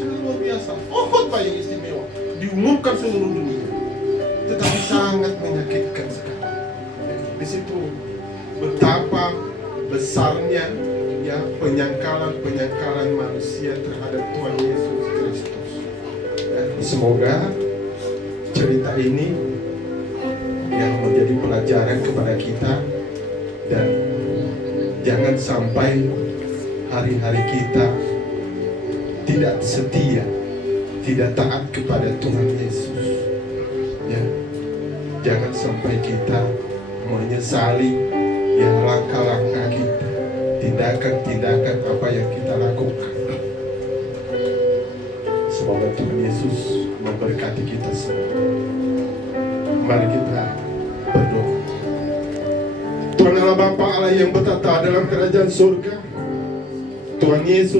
Sangat luar biasa. Oh, khotbah yang istimewa diumumkan seluruh dunia. Tetapi sangat menyakitkan sekali. Di situ betapa besarnya ya penyangkalan manusia terhadap Tuhan Yesus Kristus. Dan semoga cerita ini yang menjadi pelajaran kepada kita, dan jangan sampai hari-hari kita tidak setia tidak taat kepada Tuhan Yesus. Ya, jangan sampai kita menyesali ya langkah-langkah kita, tindakan-tindakan apa yang kita lakukan. Semoga Tuhan Yesus memberkati kita semua. Mari kita berdoa. Tuhan Allah Bapa Allah yang bertata dalam kerajaan surga, Tuhan Yesus